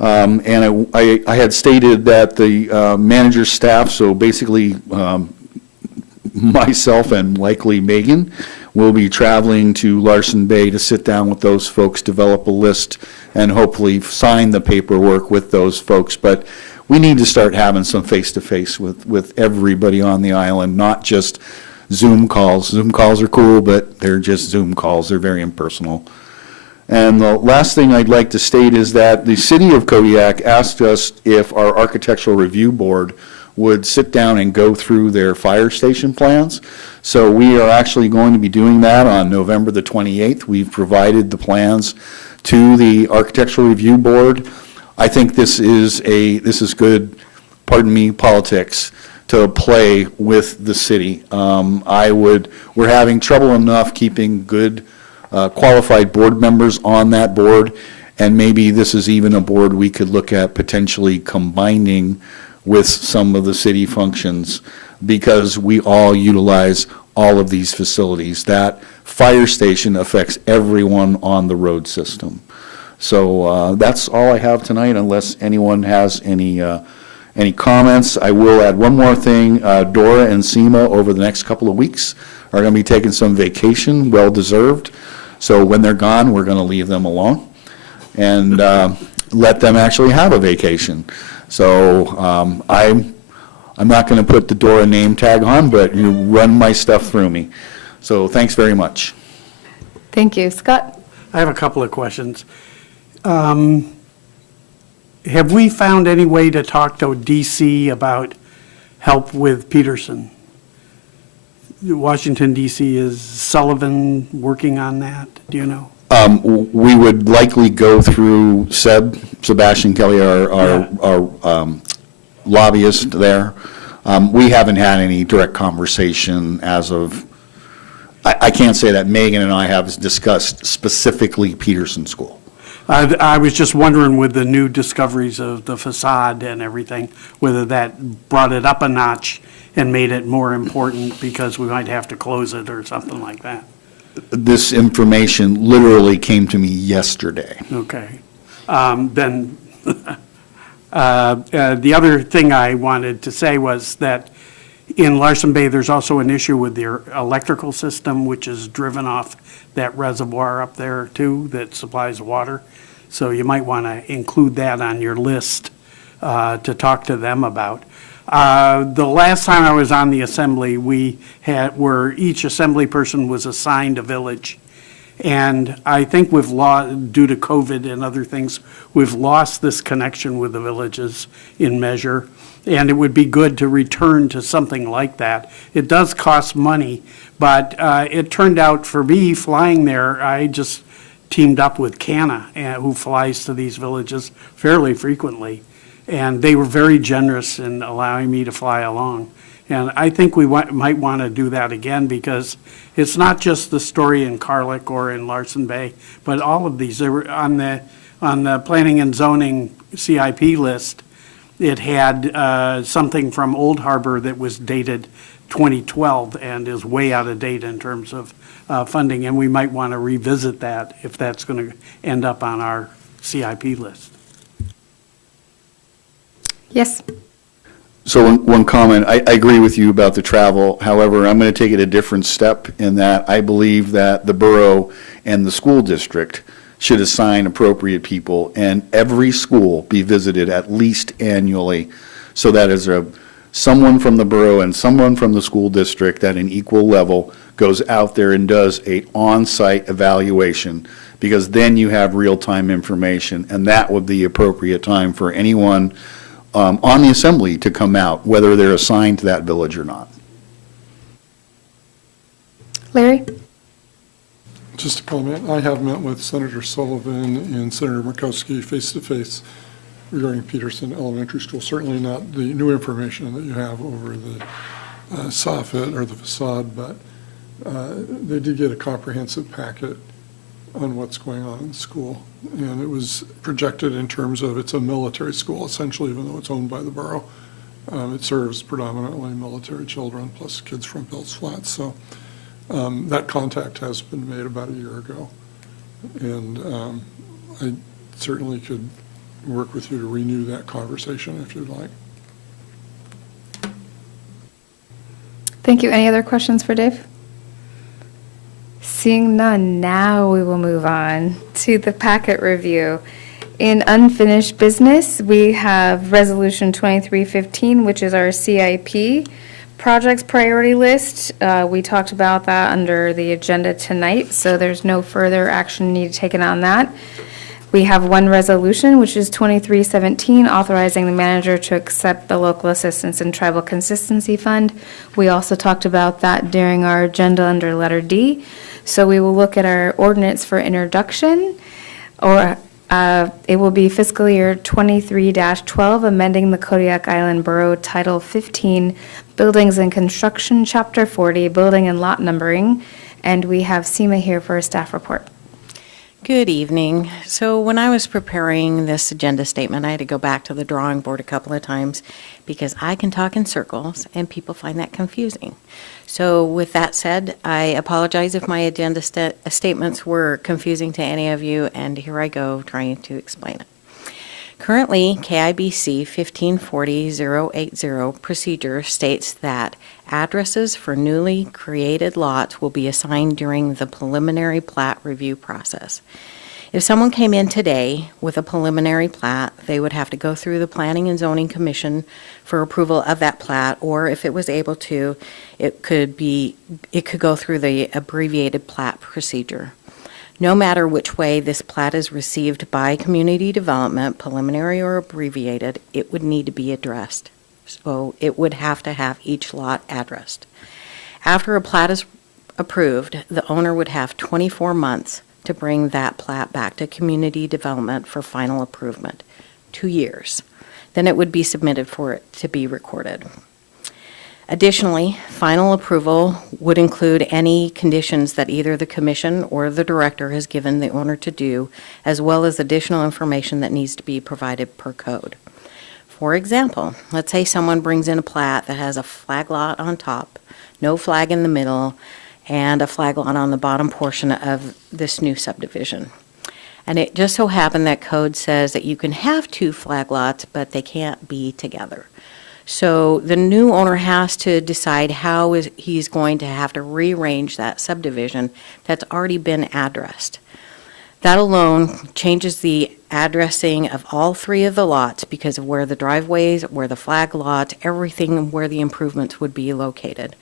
And I had stated that the manager's staff, so basically myself and likely Megan, will be traveling to Larson Bay to sit down with those folks, develop a list, and hopefully sign the paperwork with those folks. But we need to start having some face-to-face with everybody on the island, not just Zoom calls. Zoom calls are cool, but they're just Zoom calls. They're very impersonal. And the last thing I'd like to state is that the city of Kodiak asked us if our architectural review board would sit down and go through their fire station plans. So we are actually going to be doing that on November the 28th. We've provided the plans to the architectural review board. I think this is good, pardon me, politics to play with the city. We're having trouble enough keeping good qualified board members on that board, and maybe this is even a board we could look at potentially combining with some of the city functions, because we all utilize all of these facilities. That fire station affects everyone on the road system. So that's all I have tonight, unless anyone has any comments. I will add one more thing. Dora and Seema over the next couple of weeks are going to be taking some vacation, well-deserved. So when they're gone, we're going to leave them alone and let them actually have a vacation. So I'm not going to put the Dora name tag on, but you run my stuff through me. So thanks very much. Thank you. Scott? I have a couple of questions. Have we found any way to talk to DC about help with Peterson? Washington, D.C., is Sullivan working on that? Do you know? We would likely go through Sebastian Kelly, our lobbyist there. We haven't had any direct conversation as of, I can't say that Megan and I have discussed specifically Peterson School. I was just wondering, with the new discoveries of the facade and everything, whether that brought it up a notch and made it more important because we might have to close it or something like that. This information literally came to me yesterday. Okay. Then the other thing I wanted to say was that in Larson Bay, there's also an issue with their electrical system, which is driven off that reservoir up there too, that supplies water. So you might want to include that on your list to talk to them about. The last time I was on the assembly, where each assembly person was assigned a village. And I think we've lost, due to COVID and other things, we've lost this connection with the villages in measure. And it would be good to return to something like that. It does cost money, but it turned out for me flying there, I just teamed up with Canna, who flies to these villages fairly frequently. And they were very generous in allowing me to fly along. And I think we might want to do that again, because it's not just the story in Carlick or in Larson Bay, but all of these. They were on the planning and zoning CIP list. it had something from Old Harbor that was dated 2012 and is way out of date in terms of funding, and we might want to revisit that if that's going to end up on our CIP list. Yes. So one comment, I agree with you about the travel. However, I'm going to take it a different step in that I believe that the borough and the school district should assign appropriate people, and every school be visited at least annually, so that as someone from the borough and someone from the school district at an equal level goes out there and does a on-site evaluation, because then you have real-time information, and that would be the appropriate time for anyone on the assembly to come out, whether they're assigned to that village or not. Larry? Just a comment, I have met with Senator Sullivan and Senator Murkowski face-to-face regarding Peterson Elementary School. Certainly not the new information that you have over the soffit or the facade, but they did get a comprehensive packet on what's going on in the school. And it was projected in terms of it's a military school, essentially, even though it's owned by the borough. It serves predominantly military children, plus kids from Bill's Flats. So that contact has been made about a year ago. And I certainly could work with you to renew that conversation if you'd like. Thank you. Any other questions for Dave? Seeing none, now we will move on to the packet review. In unfinished business, we have Resolution 2315, which is our CIP projects priority list. We talked about that under the agenda tonight, so there's no further action needed taken on that. We have one resolution, which is 2317, authorizing the manager to accept the local assistance and tribal consistency fund. We also talked about that during our agenda under letter D. So we will look at our ordinance for introduction, or it will be fiscal year 23-12, amending the Kodiak Island Borough Title 15, Buildings and Construction, Chapter 40, Building and Lot Numbering. And we have Seema here for a staff report. Good evening. So when I was preparing this agenda statement, I had to go back to the drawing board a couple of times because I can talk in circles and people find that confusing. So with that said, I apologize if my agenda statements were confusing to any of you, and here I go trying to explain it. Currently, KIBC 1540-080 procedure states that addresses for newly created lots will be assigned during the preliminary plat review process. If someone came in today with a preliminary plat, they would have to go through the Planning and Zoning Commission for approval of that plat, or if it was able to, it could go through the abbreviated plat procedure. No matter which way this plat is received by community development, preliminary or abbreviated, it would need to be addressed. So it would have to have each lot addressed. After a plat is approved, the owner would have 24 months to bring that plat back to community development for final approval. 2 years. Then it would be submitted for it to be recorded. Additionally, final approval would include any conditions that either the commission or the director has given the owner to do, as well as additional information that needs to be provided per code. For example, let's say someone brings in a plat that has a flag lot on top, no flag in the middle, and a flag lot on the bottom portion of this new subdivision. And it just so happened that code says that you can have 2 flag lots, but they can't be together. So the new owner has to decide how he's going to have to rearrange that subdivision that's already been addressed. That alone changes the addressing of all 3 of the lots because of where the driveways, where the flag lots, everything where the improvements would be located.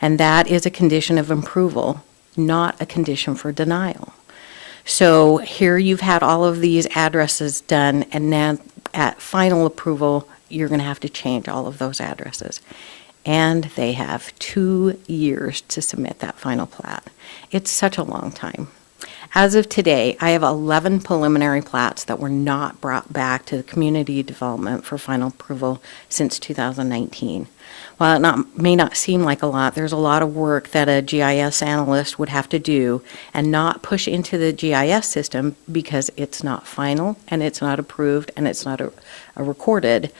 And that is a condition of approval, not a condition for denial. So here you've had all of these addresses done, and now at final approval, you're going to have to change all of those addresses. And they have 2 years to submit that final plat. It's such a long time. As of today, I have 11 preliminary plats that were not brought back to the community development for final approval since 2019. While it may not seem like a lot, there's a lot of work that a GIS analyst would have to do and not push into the GIS system because it's not final and it's not approved and it's not recorded.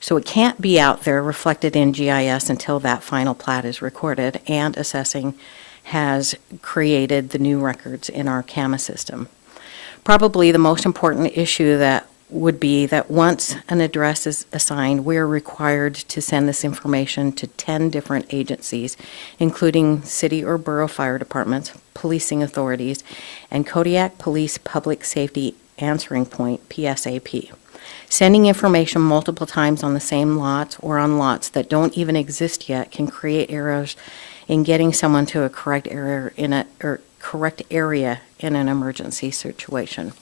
So it can't be out there reflected in GIS until that final plat is recorded and assessing has created the new records in our CAMA system. Probably the most important issue that would be that once an address is assigned, we're required to send this information to 10 different agencies, including city or borough fire departments, policing authorities, and Kodiak Police Public Safety Answering Point, PSAP. Sending information multiple times on the same lots or on lots that don't even exist yet can create errors in getting someone to a correct area in an emergency situation.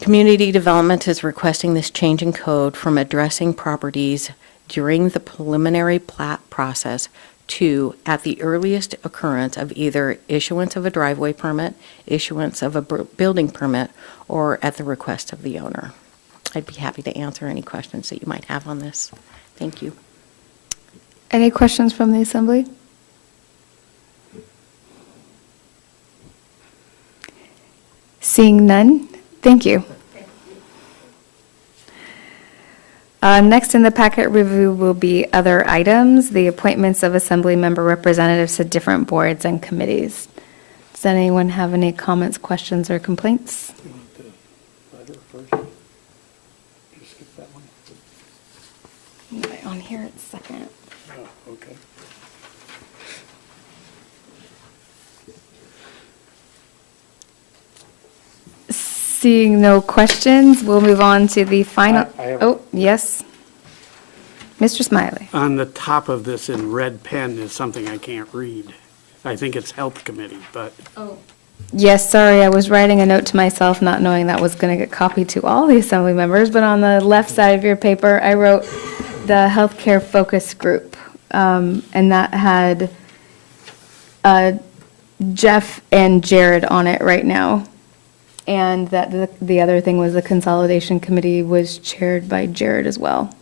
Community Development is requesting this change in code from addressing properties during the preliminary plat process to at the earliest occurrence of either issuance of a driveway permit, issuance of a building permit, or at the request of the owner. I'd be happy to answer any questions that you might have on this. Thank you. Any questions from the Assembly? Seeing none, thank you. Next in the packet review will be other items, the appointments of Assembly member representatives to different boards and committees. Does anyone have any comments, questions, or complaints? On here, it's second. Oh, okay. Seeing no questions, we'll move on to the final. I have- Oh, yes. Mr. Smiley. On the top of this in red pen is something I can't read. I think it's Health Committee, but Yes, sorry, I was writing a note to myself, not knowing that was going to get copied to all the Assembly members, but on the left side of your paper, I wrote the Healthcare Focus Group, and that had Jeff and Jared on it right now. And that the other thing was the Consolidation Committee was chaired by Jared as well.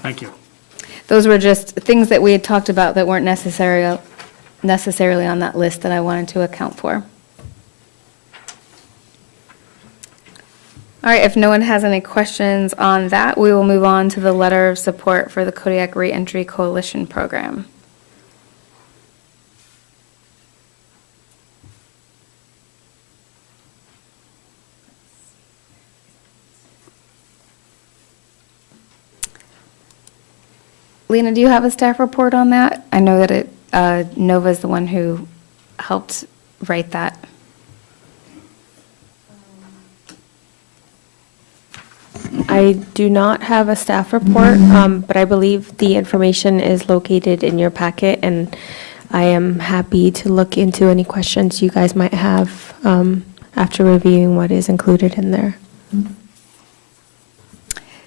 thank you. Those were just things that we had talked about that weren't necessarily on that list that I wanted to account for. All right, if no one has any questions on that, we will move on to the letter of support for the Kodiak Reentry Coalition Program. Lena, do you have a staff report on that? I know that Nova's the one who helped write that. I do not have a staff report, but I believe the information is located in your packet, and I am happy to look into any questions you guys might have after reviewing what is included in there.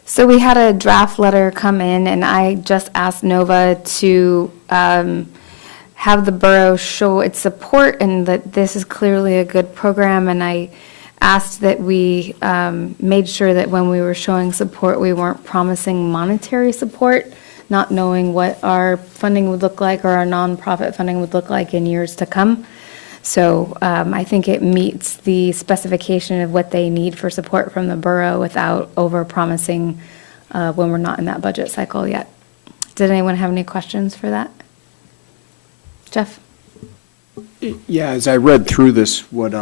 So we had a draft letter come in, and I just asked Nova to have the borough show its support and that this is clearly a good program, and I asked that we made sure that when we were showing support, we weren't promising monetary support, not knowing what our funding would look like or our nonprofit funding would look like in years to come. So I think it meets the specification of what they need for support from the borough without over-promising when we're not in that budget cycle yet. Did anyone have any questions for that? Jeff? Yeah, as I read through this, what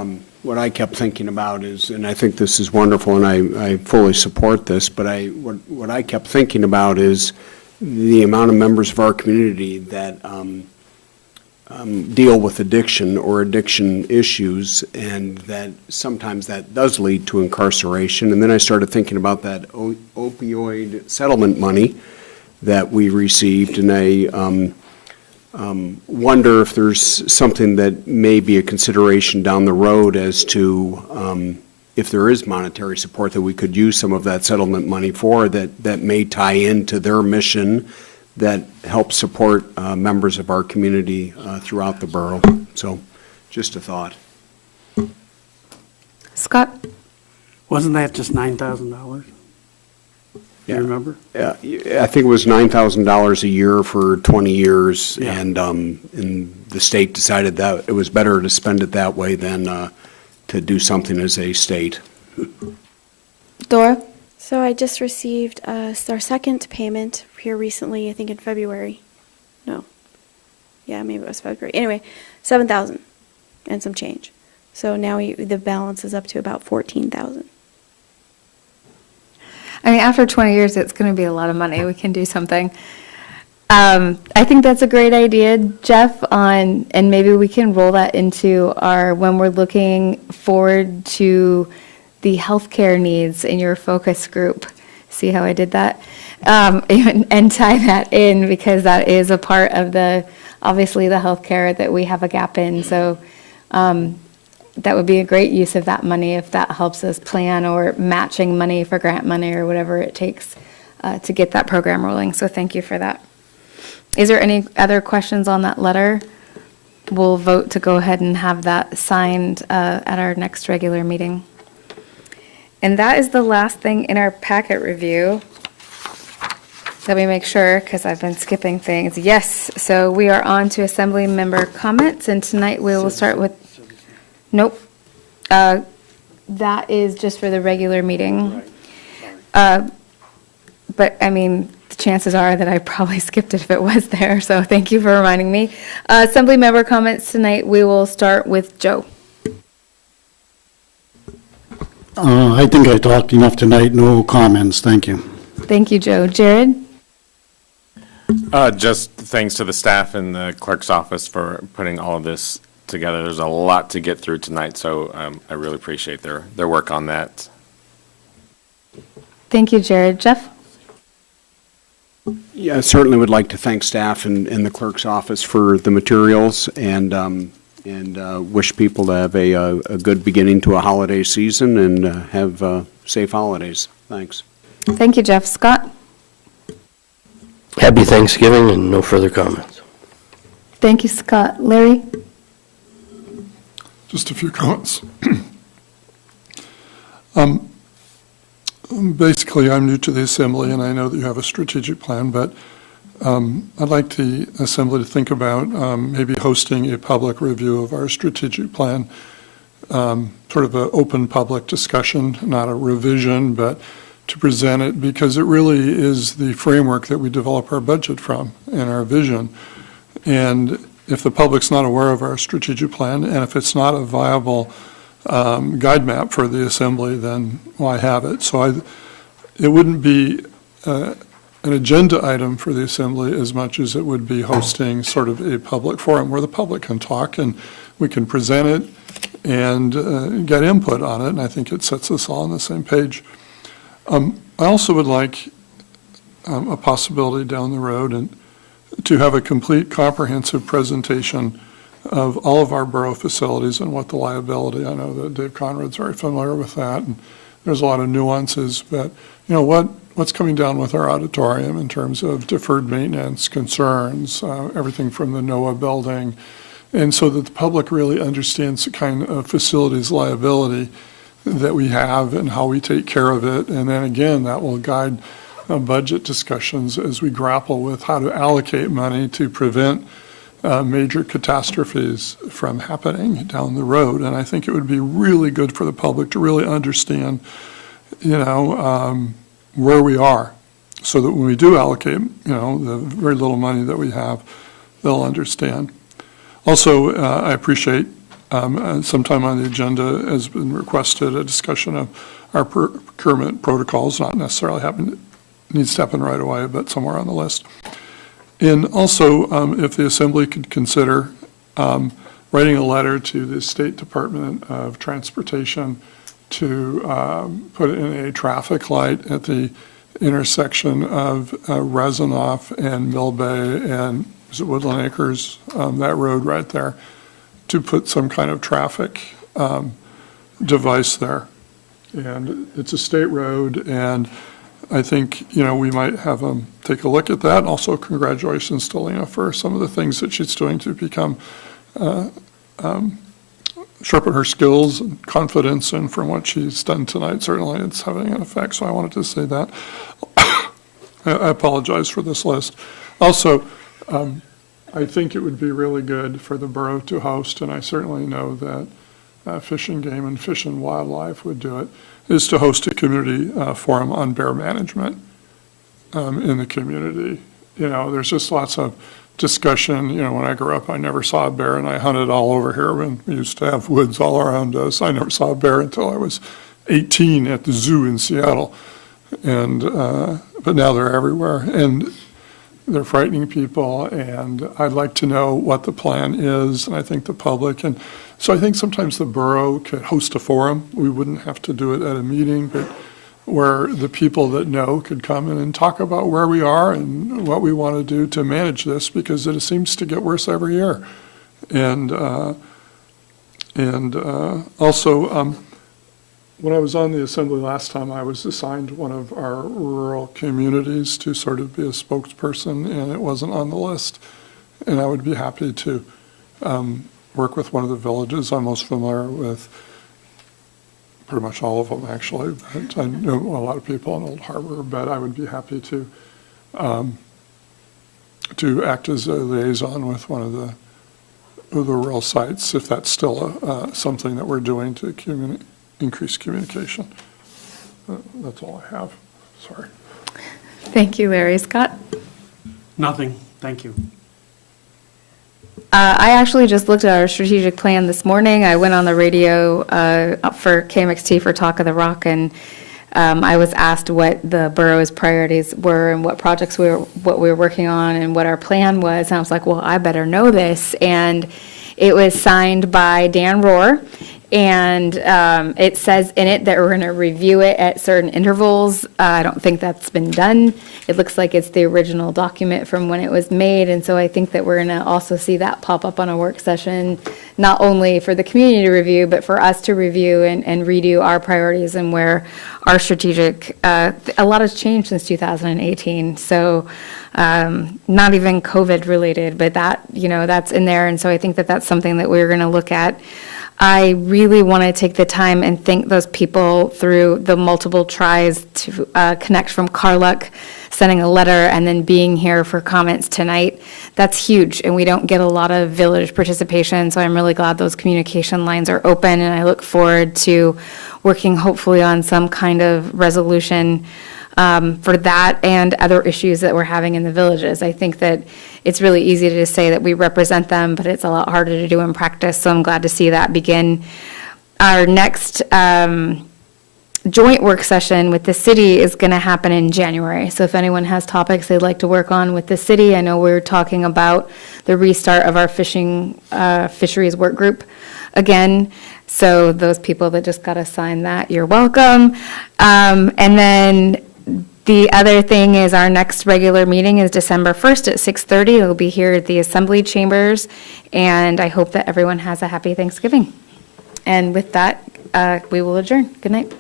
I kept thinking about is, and I think this is wonderful, and I fully support this, but what I kept thinking about is the amount of members of our community that deal with addiction or addiction issues, and that sometimes that does lead to incarceration. And then I started thinking about that opioid settlement money that we received, and I wonder if there's something that may be a consideration down the road as to if there is monetary support that we could use some of that settlement money for that may tie into their mission that helps support members of our community throughout the borough. So just a thought. Scott? Wasn't that just $9,000? Yeah. You remember? Yeah, I think it was $9,000 a year for 20 years, Yeah. and the state decided that it was better to spend it that way than to do something as a state. Dora? So I just received our second payment here recently, I think in February. No. Yeah, maybe it was February. Anyway, 7,000 and some change. So now the balance is up to about 14,000. I mean, after 20 years, it's going to be a lot of money. We can do something. I think that's a great idea, Jeff, and maybe we can roll that into when we're looking forward to the healthcare needs in your focus group. See how I did that? And tie that in, because that is a part of obviously the healthcare that we have a gap in. So that would be a great use of that money if that helps us plan, or matching money for grant money or whatever it takes to get that program rolling. So thank you for that. Is there any other questions on that letter? We'll vote to go ahead and have that signed at our next regular meeting. And that is the last thing in our packet review. Let me make sure, because I've been skipping things. Yes, so we are on to assembly member comments, and tonight we will start with, nope. That is just for the regular meeting. But I mean, the chances are that I probably skipped it if it was there, so thank you for reminding me. Assembly member comments tonight, we will start with Joe. I think I talked enough tonight, no comments, thank you. Thank you, Joe. Jared? Just thanks to the staff and the clerk's office for putting all of this together. There's a lot to get through tonight, so I really appreciate their work on that. Thank you, Jared. Jeff? Yeah, I certainly would like to thank staff and the clerk's office for the materials, and wish people to have a good beginning to a holiday season, and have safe holidays. Thanks. Thank you, Jeff. Scott? Happy Thanksgiving and no further comments. Thank you, Scott. Larry? Just a few comments. Basically, I'm new to the Assembly, and I know that you have a strategic plan, but I'd like the Assembly to think about maybe hosting a public review of our strategic plan, sort of an open public discussion, not a revision, but to present it, because it really is the framework that we develop our budget from and our vision. And if the public's not aware of our strategic plan, and if it's not a viable guide map for the Assembly, then why have it? So it wouldn't be an agenda item for the Assembly as much as it would be hosting sort of a public forum where the public can talk and we can present it and get input on it, and I think it sets us all on the same page. I also would like a possibility down the road and to have a complete comprehensive presentation of all of our borough facilities and what the liability. I know that Dave Conrad's very familiar with that, and there's a lot of nuances, but you know what's coming down with our auditorium in terms of deferred maintenance concerns, everything from the NOAA building, and so that the public really understands the kind of facilities liability that we have and how we take care of it. And then again, that will guide budget discussions as we grapple with how to allocate money to prevent major catastrophes from happening down the road. And I think it would be really good for the public to really understand, where we are, so that when we do allocate, the very little money that we have, they'll understand. Also, I appreciate sometime on the agenda has been requested a discussion of our procurement protocols, not necessarily needs to happen right away, but somewhere on the list. And also, if the Assembly could consider writing a letter to the State Department of Transportation to put in a traffic light at the intersection of Rezanoff and Mill Bay and is it Woodland Acres, that road right there, to put some kind of traffic device there. And it's a state road, and I think, we might have them take a look at that. And also congratulations to Lena for some of the things that she's doing to become, sharpen her skills and confidence. And from what she's done tonight, certainly it's having an effect. So I wanted to say that. I apologize for this list. Also, I think it would be really good for the borough to host, and I certainly know that Fish and Game and Fish and Wildlife would do it, is to host a community forum on bear management in the community. You know, there's just lots of discussion. You know, when I grew up, I never saw a bear, and I hunted all over here when we used to have woods all around us. I never saw a bear until I was 18 at the zoo in Seattle. And, but now they're everywhere, and they're frightening people, and I'd like to know what the plan is, and I think the public, and so I think sometimes the borough could host a forum. We wouldn't have to do it at a meeting, but where the people that know could come in and talk about where we are and what we want to do to manage this, because it seems to get worse every year. And also, when I was on the assembly last time, I was assigned one of our rural communities to sort of be a spokesperson, and it wasn't on the list. And I would be happy to work with one of the villages. I'm most familiar with pretty much all of them, actually. But I know a lot of people in Old Harbor, but I would be happy to act as a liaison with one of the rural sites, if that's still something that we're doing to increase communication. That's all I have. Sorry. Thank you, Larry. Scott? Nothing, thank you. I actually just looked at our strategic plan this morning. I went on the radio for KMXT for Talk of the Rock, and I was asked what the borough's priorities were and what projects we were working on and what our plan was. And I was like, well, I better know this. And it was signed by Dan Rohr. And it says in it that we're going to review it at certain intervals. I don't think that's been done. It looks like it's the original document from when it was made. And so I think that we're going to also see that pop up on a work session, not only for the community to review, but for us to review and redo our priorities and where our strategic, a lot has changed since 2018. So not even COVID related, but that, you know, that's in there. And so I think that that's something that we're going to look at. I really want to take the time and thank those people through the multiple tries to connect from Kodiak, sending a letter, and then being here for comments tonight. That's huge, and we don't get a lot of village participation, so I'm really glad those communication lines are open, and I look forward to working hopefully on some kind of resolution for that and other issues that we're having in the villages. I think that it's really easy to just say that we represent them, but it's a lot harder to do in practice, so I'm glad to see that begin. Our next joint work session with the city is going to happen in January, so if anyone has topics they'd like to work on with the city, I know we're talking about the restart of our fisheries work group again, so those people that just got assigned that, you're welcome. And then the other thing is our next regular meeting is December 1st at 6:30. It'll be here at the Assembly Chambers, and I hope that everyone has a happy Thanksgiving. And with that, we will adjourn. Good night.